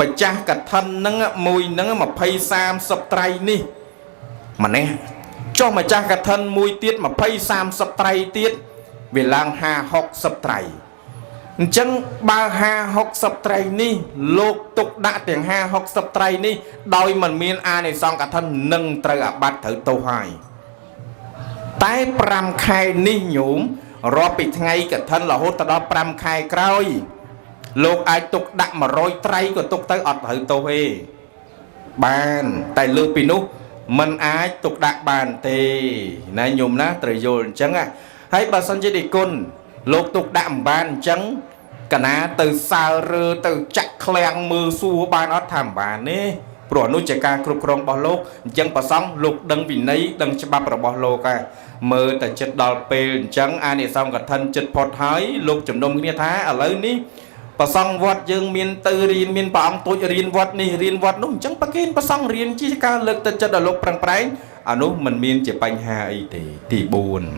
ម្ចាស់កឋិនហ្នឹងមួយហ្នឹង20 30ត្រៃនេះម្នេះចុះម្ចាស់កឋិនមួយទៀត20 30ត្រៃទៀតវាឡើង50 60ត្រៃអញ្ចឹងបើ50 60ត្រៃនេះលោកទុកដាក់ទាំង50 60ត្រៃនេះដោយមិនមានអានិសង្ឃកឋិននឹងត្រូវអាបត្តិត្រូវទោសហើយតែ5ខែនេះញោមរាប់ពីថ្ងៃកឋិនរហូតដល់5ខែក្រោយលោកអាចទុកដាក់100ត្រៃក៏ទុកទៅអត់ត្រូវទោសទេបានតែលើសពីនោះមិនអាចទុកដាក់បានទេណាញោមណាត្រូវយល់អញ្ចឹងហើយបើសិនជានិគុណលោកទុកដាក់មិនបានអញ្ចឹងកណាទៅសើរើទៅចាក់ឃ្លាំងមើលសួរបានអត់ថាមិនបានទេព្រោះនោះជាការគ្រប់គ្រងរបស់លោកអញ្ចឹងប្រសងលោកដឹងវិន័យដឹងច្បាប់របស់លោកហើយមើលតែចិត្តដល់ពេលអញ្ចឹងអានិសង្ឃកឋិនចិត្តផុតហើយលោកជំនុំគ្នាថាឥឡូវនេះប្រសងវត្តយើងមានទៅរៀនមានព្រះអង្គទូចរៀនវត្តនេះរៀនវត្តនោះអញ្ចឹងប្រគេនប្រសងរៀនជាការលើកទឹកចិត្តដល់លោកប្រឹងប្រែងអានោះមិនមានជាបញ្ហាអីទេទី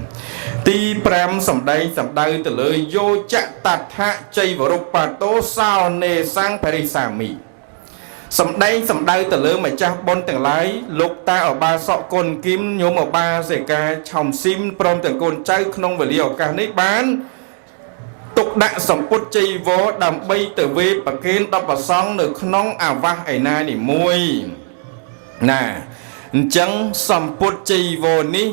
4ទី5សម្ដែងសម្ដៅទៅលើយោចតថជ័យវរុបតោសោនេសង្ឃបរិសាមីសម្ដែងសម្ដៅទៅលើម្ចាស់បុណ្យទាំងឡាយលោកតាអបាសកគុណគឹមញោមអបាសេកាឆោមស៊ីមព្រមទាំងកូនចៅក្នុងវេលាឱកាសនេះបានទុកដាក់សម្ពុតជ័យវរដើម្បីទៅវេប្រគេនដល់ព្រះសង្ឃនៅក្នុងអាវាសឯណានីមួយណាអញ្ចឹងសម្ពុតជ័យវរនេះ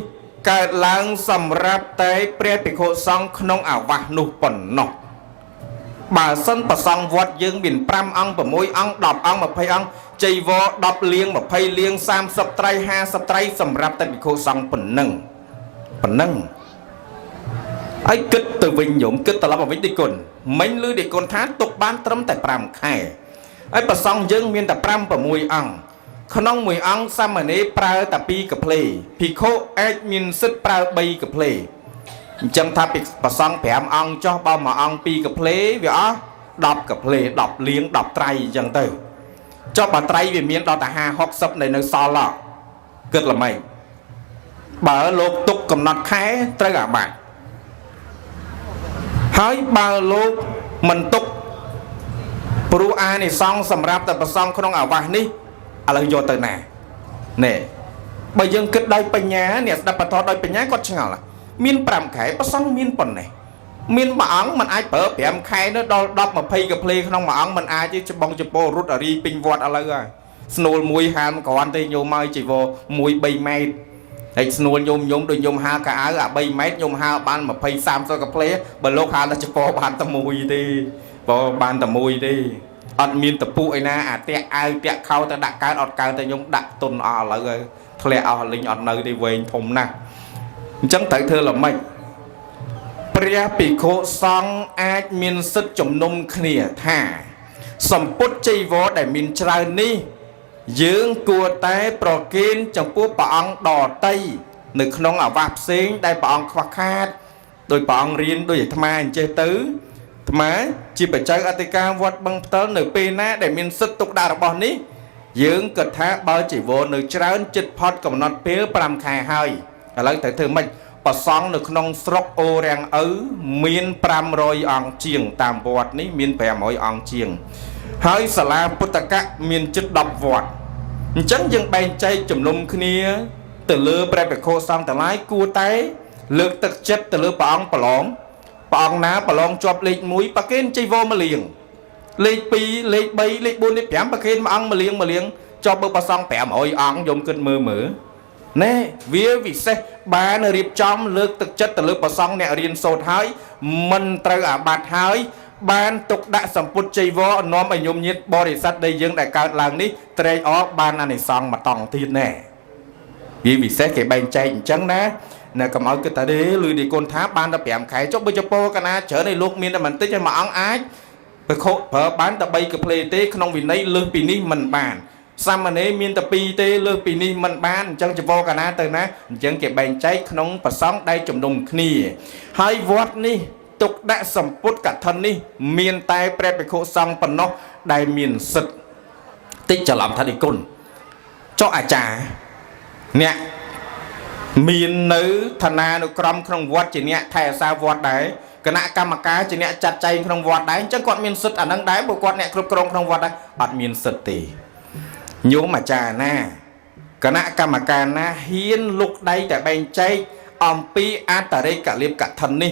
កើតឡើងសម្រាប់តែព្រះភិក្ខុសង្ឃក្នុងអាវាសនោះប៉ុណ្ណោះបើសិនប្រសង់វត្តយើងមាន5អង្គ6អង្គ10អង្គ20អង្គជ័យវរ10លាង20លាង30ត្រៃ50ត្រៃសម្រាប់តែភិក្ខុសង្ឃប៉ុណ្ណឹងហើយគិតទៅវិញញោមគិតត្រឡប់មកវិញទីគុណមិញឮទីគុណថាទុកបានត្រឹមតែ5ខែហើយប្រសង់យើងមានតែ5 6អង្គក្នុងមួយអង្គសាមណេរប្រើតែ2កភ្លេភិក្ខុអាចមានសិទ្ធិប្រើ3កភ្លេអញ្ចឹងថាប្រសង់5អង្គចុះបើមួយអង្គ2កភ្លេវាអស់10កភ្លេ10លាង10ត្រៃអញ្ចឹងទៅចុះបើត្រៃវាមានដល់តែ50 60នៅសល់គិតល្មិចបើលោកទុកកំណត់ខែត្រូវអាបាត់ហើយបើលោកមិនទុកព្រោះអានិសង្ឃសម្រាប់តែប្រសង់ក្នុងអាវាសនេះឥឡូវយកទៅណាណែបើយើងគិតដោយបញ្ញាអ្នកស្ដាប់បន្តដោយបញ្ញាគាត់ឆ្ងល់មាន5ខែប្រសង់មានប៉ុណ្ណេះមានមួយអង្គមិនអាចប្រើ5ខែទៅដល់10 20កភ្លេក្នុងមួយអង្គមិនអាចទេច្បងចពោរត់អរីពេញវត្តឥឡូវហើយស្នូលមួយហាមគ្រាន់ទេញោមឲ្យជីវរ1 3ម៉ែត្រហើយស្នួលញោមដូចញោមហាកៅអៅអា3ម៉ែត្រញោមហាបាន20 30កភ្លេបើលោកហាតែចពោបានតែមួយទេបើបានតែមួយទេអត់មានតពុឯណាអាតាក់អាវតាក់ខោទៅដាក់កើតអត់កើតតែញោមដាក់ទុនអស់ឥឡូវហើយធ្លាក់អស់លីងអត់នៅទេវែងធំណាស់អញ្ចឹងត្រូវធ្វើល្មិចព្រះភិក្ខុសង្ឃអាចមានសិទ្ធិជំនុំគ្នាថាសម្ពុតជ័យវរដែលមានច្រើននេះយើងគួរតែប្រគេនចំពោះព្រះអង្គដតីនៅក្នុងអាវាសផ្សេងដែលព្រះអង្គខ្វះខាតដោយព្រះអង្គរៀនដោយអាត្មាអញ្ចេះទៅអាត្មាជាបច្ចៅអធិការវត្តបឹងផ្ទិលនៅពេលណាដែលមានសិទ្ធិទុកដាក់របស់នេះយើងគិតថាបើជីវរនៅច្រើនចិត្តផុតកំណត់ពេល5ខែហើយឥឡូវត្រូវធ្វើម៉េចប្រសង់នៅក្នុងស្រុកអូរាំងឪមាន500អង្គជាងតាមវត្តនេះមាន500អង្គជាងហើយសាលាពុទ្ធកៈមានជិត10វត្តអញ្ចឹងយើងបែងចែកជំនុំគ្នាទៅលើព្រះភិក្ខុសង្ឃទាំងឡាយគួរតែលើកទឹកចិត្តទៅលើព្រះអង្គប្រឡងព្រះអង្គណាប្រឡងជាប់លេខ1ប្រគេនចៃវរមួយលាងលេខ2លេខ3លេខ4លេខ5ប្រគេនមួយអង្គមួយលាងជាប់បើប្រសង់500អង្គយំគិតមើលណែវាវិសេសបានរៀបចំលើកទឹកចិត្តទៅលើប្រសង់អ្នករៀនសូត្រហើយមិនត្រូវអាបត្តិហើយ បានទុកដាក់សម្ពុតជ័យវរនាំឲ្យញោមញាតបរិស័ទដែលយើងដែលកើតឡើងនេះត្រេកអរបានអានិសង្សមកតង់ទៀតណែវាពិសេសគេបែងចែកអញ្ចឹងណានៅកុំឲ្យគិតថាទេលឺទីគុណថាបានតែ5ខែចុះបើចពោកណាច្រើនឯលោកមានតែបន្តិចហើយមួយអង្គអាចប្រខុប្រើបានតែ3កភ្លេទេក្នុងវិន័យលើសពីនេះមិនបានសាមណេរមានតែ2ទេលើសពីនេះមិនបានអញ្ចឹងចពោកណាទៅណាអញ្ចឹងគេបែងចែកក្នុងប្រសង្ឃដែលជំនុំគ្នាហើយវត្តនេះទុកដាក់សម្ពុតកឋិននេះមានតែព្រះភិក្ខុសង្ឃប៉ុណ្ណោះដែលមានសិទ្ធិតិចច្រឡំថាទីគុណចុះអាចារ្យអ្នកមាននៅឋានានុក្រមក្នុងវត្តជាអ្នកថែរក្សាវត្តដែរគណៈកម្មការជាអ្នកចាត់ចែងក្នុងវត្តដែរអញ្ចឹងគាត់មានសិទ្ធិអានឹងដែរព្រោះគាត់អ្នកគ្រប់គ្រងក្នុងវត្តដែរអត់មានសិទ្ធិទេញោមអាចារ្យណាគណៈកម្មការណាហ៊ានលុកដៃតែបែងចែកអំពីអត្តរិកលៀបកឋិននេះ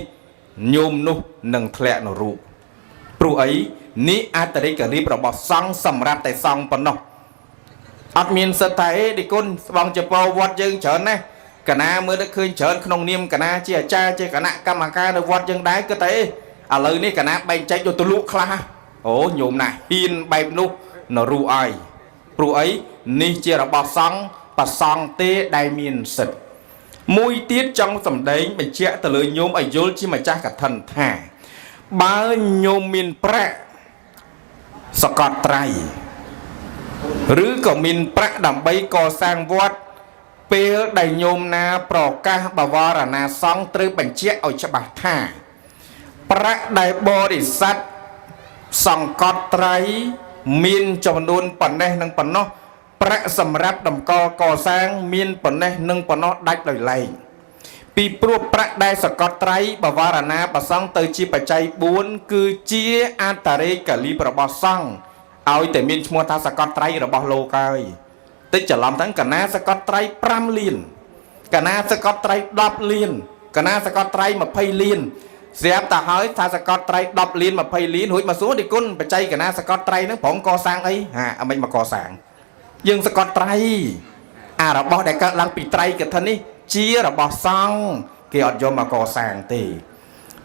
ញោមនោះនឹងធ្លាក់នរកព្រោះអីនេះអត្តរិកលៀបរបស់សង្ឃសម្រាប់តែសង្ឃប៉ុណ្ណោះអត់មានសិទ្ធិតែអីទីគុណស្បង់ចពោវត្តយើងច្រើនណាស់កណាមើលទៅឃើញច្រើនក្នុងនាមកណាជាអាចារ្យជាគណៈកម្មការនៅវត្តយើងដែរគិតតែឥឡូវនេះកណាបែងចែកយកទៅលក់ខ្លះអូញោមណាស់ហ៊ានបែបនោះនរកឲ្យព្រោះអីនេះជារបស់សង្ឃប្រសង់ទេដែលមានសិទ្ធិមួយទៀតចង់សម្ដែងបញ្ជាក់ទៅលើញោមឲ្យយល់ជាម្ចាស់កឋិនថាបើញោមមានប្រាក់សកតត្រៃឬក៏មានប្រាក់ដើម្បីកសាងវត្តពេលដែលញោមណាប្រកាសបវរណាសង្ឃត្រូវបញ្ជាក់ឲ្យច្បាស់ថាប្រាក់ដែលបរិស័ទសង្កត់ត្រៃមានចំនួនប៉ុណ្ណេះនិងប៉ុណ្ណោះប្រាក់សម្រាប់តម្កល់កសាងមានប៉ុណ្ណេះនិងប៉ុណ្ណោះដាច់ដោយឡែកពីព្រោះប្រាក់ដែលសកត់ត្រៃបវរណាប្រសង់ទៅជាបច្ច័យ4គឺជាអត្តរិកលីបរបស់សង្ឃឲ្យតែមានឈ្មោះថាសកត់ត្រៃរបស់លោកហើយតិចច្រឡំទាំងកណាសកត់ត្រៃ5លានកណាសកត់ត្រៃ10លានកណាសកត់ត្រៃ20លានស្រាប់តែហើយថាសកត់ត្រៃ10លាន20លានរួចមកសួរទីគុណបច្ច័យកណាសកត់ត្រៃហ្នឹងប្រងកសាងអីអាមិនមកកសាងយើងសកត់ត្រៃអារបស់ដែលកើតឡើងពីត្រៃកឋិននេះជារបស់សង្ឃគេអត់យកមកកសាងទេ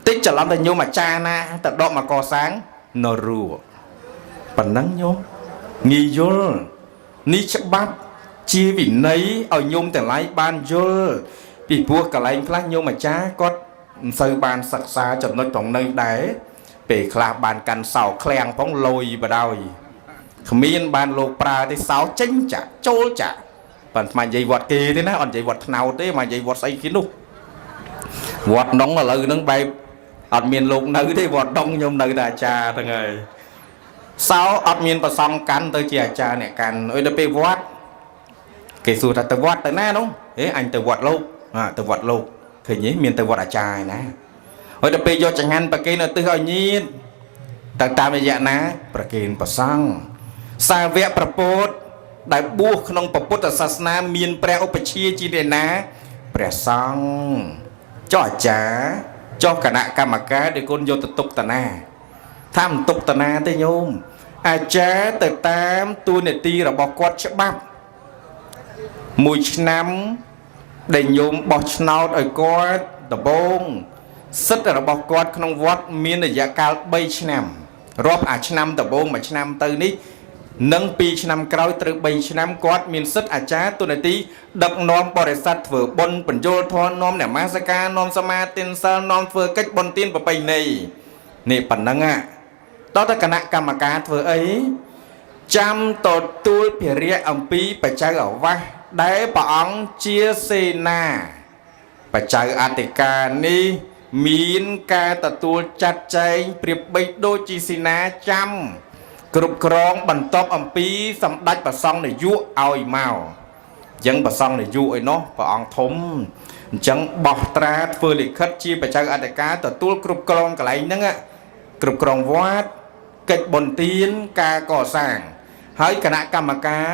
តិចច្រឡំតែញោមអាចារ្យណាទៅដកមកកសាងនរੂប៉ុណ្ណឹងញោមងាយយល់នេះច្បាប់ជាវិន័យឲ្យញោមទាំងឡាយបានយល់ពីព្រោះកន្លែងខ្លះញោមអាចារ្យគាត់មិនសូវបានសិក្សាចំណុចត្រង់នេះដែរពេលខ្លះបានកាន់សោឃ្លាំងផងលុយបដ ாய் គ្មានបានលោកប្រើទេសោចេញចាក់ចូលចាក់ប៉ុន្តែនិយាយវត្តគេទេណាអត់និយាយវត្តថ្នោតទេមកនិយាយវត្តស្អីគេនោះវត្តដងឥឡូវហ្នឹងបែបអត់មានលោកនៅទេវត្តដងខ្ញុំនៅតែអាចារ្យហ្នឹងហើយសោអត់មានប្រសងកាន់ទៅជាអាចារ្យអ្នកកាន់អុយដល់ពេលវត្តគេសួរថាទៅវត្តទៅណានោះហេអញទៅវត្តលោកទៅវត្តលោកឃើញទេមានទៅវត្តអាចារ្យណាអុយដល់ពេលយកចង្ហាន់ប្រគេនឧទ្ទិសឲ្យញាតិទៅតាមរយៈណាប្រគេនប្រសងសាវកប្រពោតដែលបួសក្នុងពុទ្ធសាសនាមានព្រះឧបជាជាអ្នកណាព្រះសង្ឃចុះអាចារ្យចុះគណៈកម្មការដែលគុណយកទៅទុកតាណាថាមិនទុកតាណាទេញោមអាចារ្យទៅតាមតួនាទីរបស់គាត់ច្បាប់មួយឆ្នាំដែលញោមបោះឆ្នោតឲ្យគាត់ដំបងសិទ្ធិរបស់គាត់ក្នុងវត្តមានរយៈកាល3ឆ្នាំរាប់អាឆ្នាំដំបងមួយឆ្នាំទៅនេះនិង2ឆ្នាំក្រោយត្រូវ3ឆ្នាំគាត់មានសិទ្ធិអាចារ្យតួនាទីដឹកនាំបរិស័ទធ្វើបុណ្យបញ្យលធម៌នាំនមស្ការនាំសមាទិនសិលនាំធ្វើកិច្ចបុណ្យទានប្រពៃណីនេះប៉ុណ្ណឹងតើតើគណៈកម្មការធ្វើអីចាំទទួលភារៈអំពីបច្ច័យអាវាសដែលព្រះអង្គជាសេនាបច្ច័យអធិការនេះមានការទទួលចាត់ចែងប្រៀបបីដូចជាសេនាចាំគ្រប់គ្រងបន្ទាប់អំពីសម្ដេចព្រះសង្ឃនាយកឲ្យមកអញ្ចឹងព្រះសង្ឃនាយកឯនោះព្រះអង្គធំអញ្ចឹងបោះត្រាធ្វើលិខិតជាបច្ច័យអធិការទទួលគ្រប់គ្រងកន្លែងហ្នឹងគ្រប់គ្រងវត្តកិច្ចបុណ្យទានការកសាងហើយគណៈកម្មការ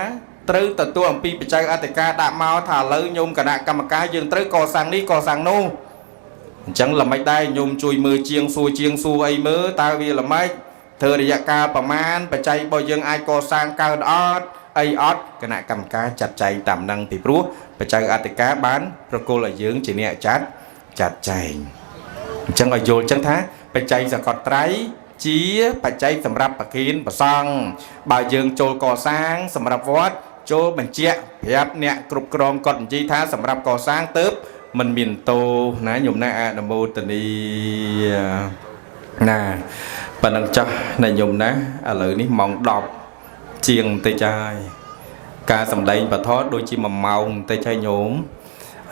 ត្រូវទទួលអំពីបច្ច័យអធិការដាក់មកថាឥឡូវញោមគណៈកម្មការយើងត្រូវកសាងនេះកសាងនោះអញ្ចឹងល្មិចដែរញោមជួយមើលជាងសួរអីមើលតើវាល្មិចធ្វើរយៈកាលប្រមាណបច្ច័យរបស់យើងអាចកសាងកើតអត់អីអត់គណៈកម្មការចាត់ចែងតាមនឹងពីព្រោះបច្ច័យអធិការបានប្រគល់ឲ្យយើងជាអ្នកចាត់ចែងអញ្ចឹងឲ្យយល់អញ្ចឹងថាបច្ច័យសកតត្រៃ ជាបច្ច័យសម្រាប់ប្រគិនប្រសង់បើយើងចូលកសាងសម្រាប់វត្តចូលបញ្ជាក់ប្រាប់អ្នកគ្រប់គ្រងគាត់និយាយថាសម្រាប់កសាងទៅมันមានតោណាញោមណាអនុមោទនីណាប៉ុណ្ណឹងចាស់ណាញោមណាឥឡូវនេះម៉ោង10ជាងបន្តិចហើយការសម្ដែងពធដូចជា1ម៉ោងបន្តិចហើយញោម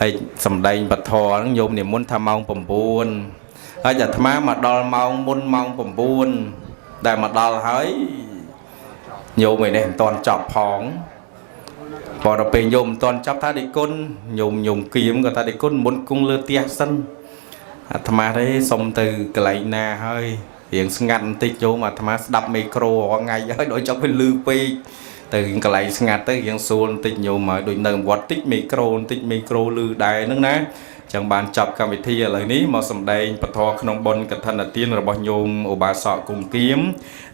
ហើយសម្ដែងពធហ្នឹងញោមនិមន្តថាម៉ោង9ហើយអាត្មាមកដល់ម៉ោងមុនម៉ោង9ដែលមកដល់ហើយញោមឯនេះមិនទាន់ចប់ផងพอដល់ពេលញោមមិនទាន់ចាប់ថាដេគុណញោមគៀមក៏ថាដេគុណមុនគង់លើផ្ទះសិនអាត្មាទេសុំទៅកន្លែងណាហើយរៀងស្ងាត់បន្តិចញោមអាត្មាស្ដាប់មីក្រូរាល់ថ្ងៃហើយដូចចង់ពេលលឺពេកទៅកន្លែងស្ងាត់ទៅរៀងស្រួលបន្តិចញោមហើយដូចនៅវត្តតិចមីក្រូបន្តិចមីក្រូលឺដែរហ្នឹងណាចឹងបានចាប់កម្មវិធីឥឡូវនេះមកសម្ដែងពធក្នុងបុណ្យកឋិនទានរបស់ញោមឧបាសកគុំគៀម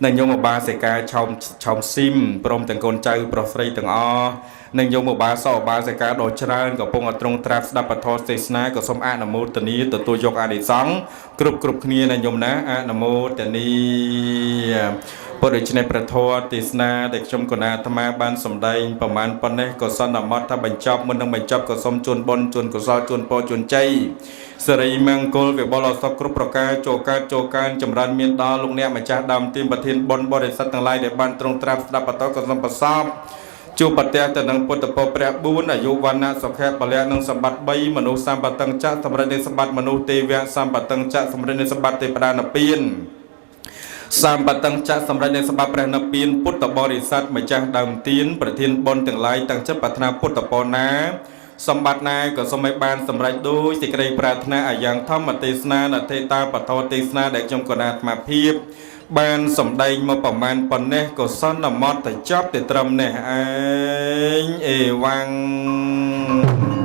និងញោមឧបាសិកាឆោមស៊ីមព្រមទាំងកូនចៅប្រុសស្រីទាំងអស់និងញោមឧបាសកឧបាសិកាដ៏ច្រើនកំពុងត្រង់ត្រាប់ស្ដាប់ពធទេសនាក៏សូមអនុមោទនាទទួលយកអានិសង្សគ្រប់គ្នាណាញោមណាអនុមោទនាពុទ្ធដូច្នេះព្រះធម៌ទេសនាដែលខ្ញុំកណាអាត្មាបានសម្ដែងប្រមាណប៉ុណ្ណេះក៏សន្មតថាបញ្ចប់មុននឹងបញ្ចប់ក៏សូមជូនបុណ្យជូនកុសលជូនពរជូនជ័យសិរីមង្គលវិបុលអសុខគ្រប់ប្រការចូលកើតចម្រើនមានដល់លោកអ្នកម្ចាស់ដើមទានប្រធានបុណ្យបរិស័ទទាំងឡាយដែលបានទ្រង់ត្រាប់ស្ដាប់បន្តក៏សូមប្រសពជួបប្រទះទៅនឹងពុទ្ធពរព្រះ4អាយុវណ្ណៈសុខៈពលៈនិងសម្បត្តិ3មនុស្សសម្បត្តិចក្រសម្រាប់នៃសម្បត្តិមនុស្សទេវៈសម្បត្តិចក្រសម្រាប់នៃសម្បត្តិទេវតានិព្វានសម្បត្តិចក្រសម្រាប់នៃសម្បត្តិព្រះនិព្វានពុទ្ធបរិស័ទម្ចាស់ដើមទានប្រធានបុណ្យទាំងឡាយទាំងចិត្តប្រាថ្នាពុទ្ធពរណាសម្បត្តិណាក៏សូមឲ្យបានសម្រេចដោយសេចក្តីប្រាថ្នាអាយ៉ាងធម្មទេសនានទេតាបតោទេសនាដែលខ្ញុំកណាអាត្មាភាពបានសម្ដែងមកប្រមាណប៉ុណ្ណេះក៏សន្មតទៅចប់ទៅត្រឹមនេះឯងអេវ៉ាំង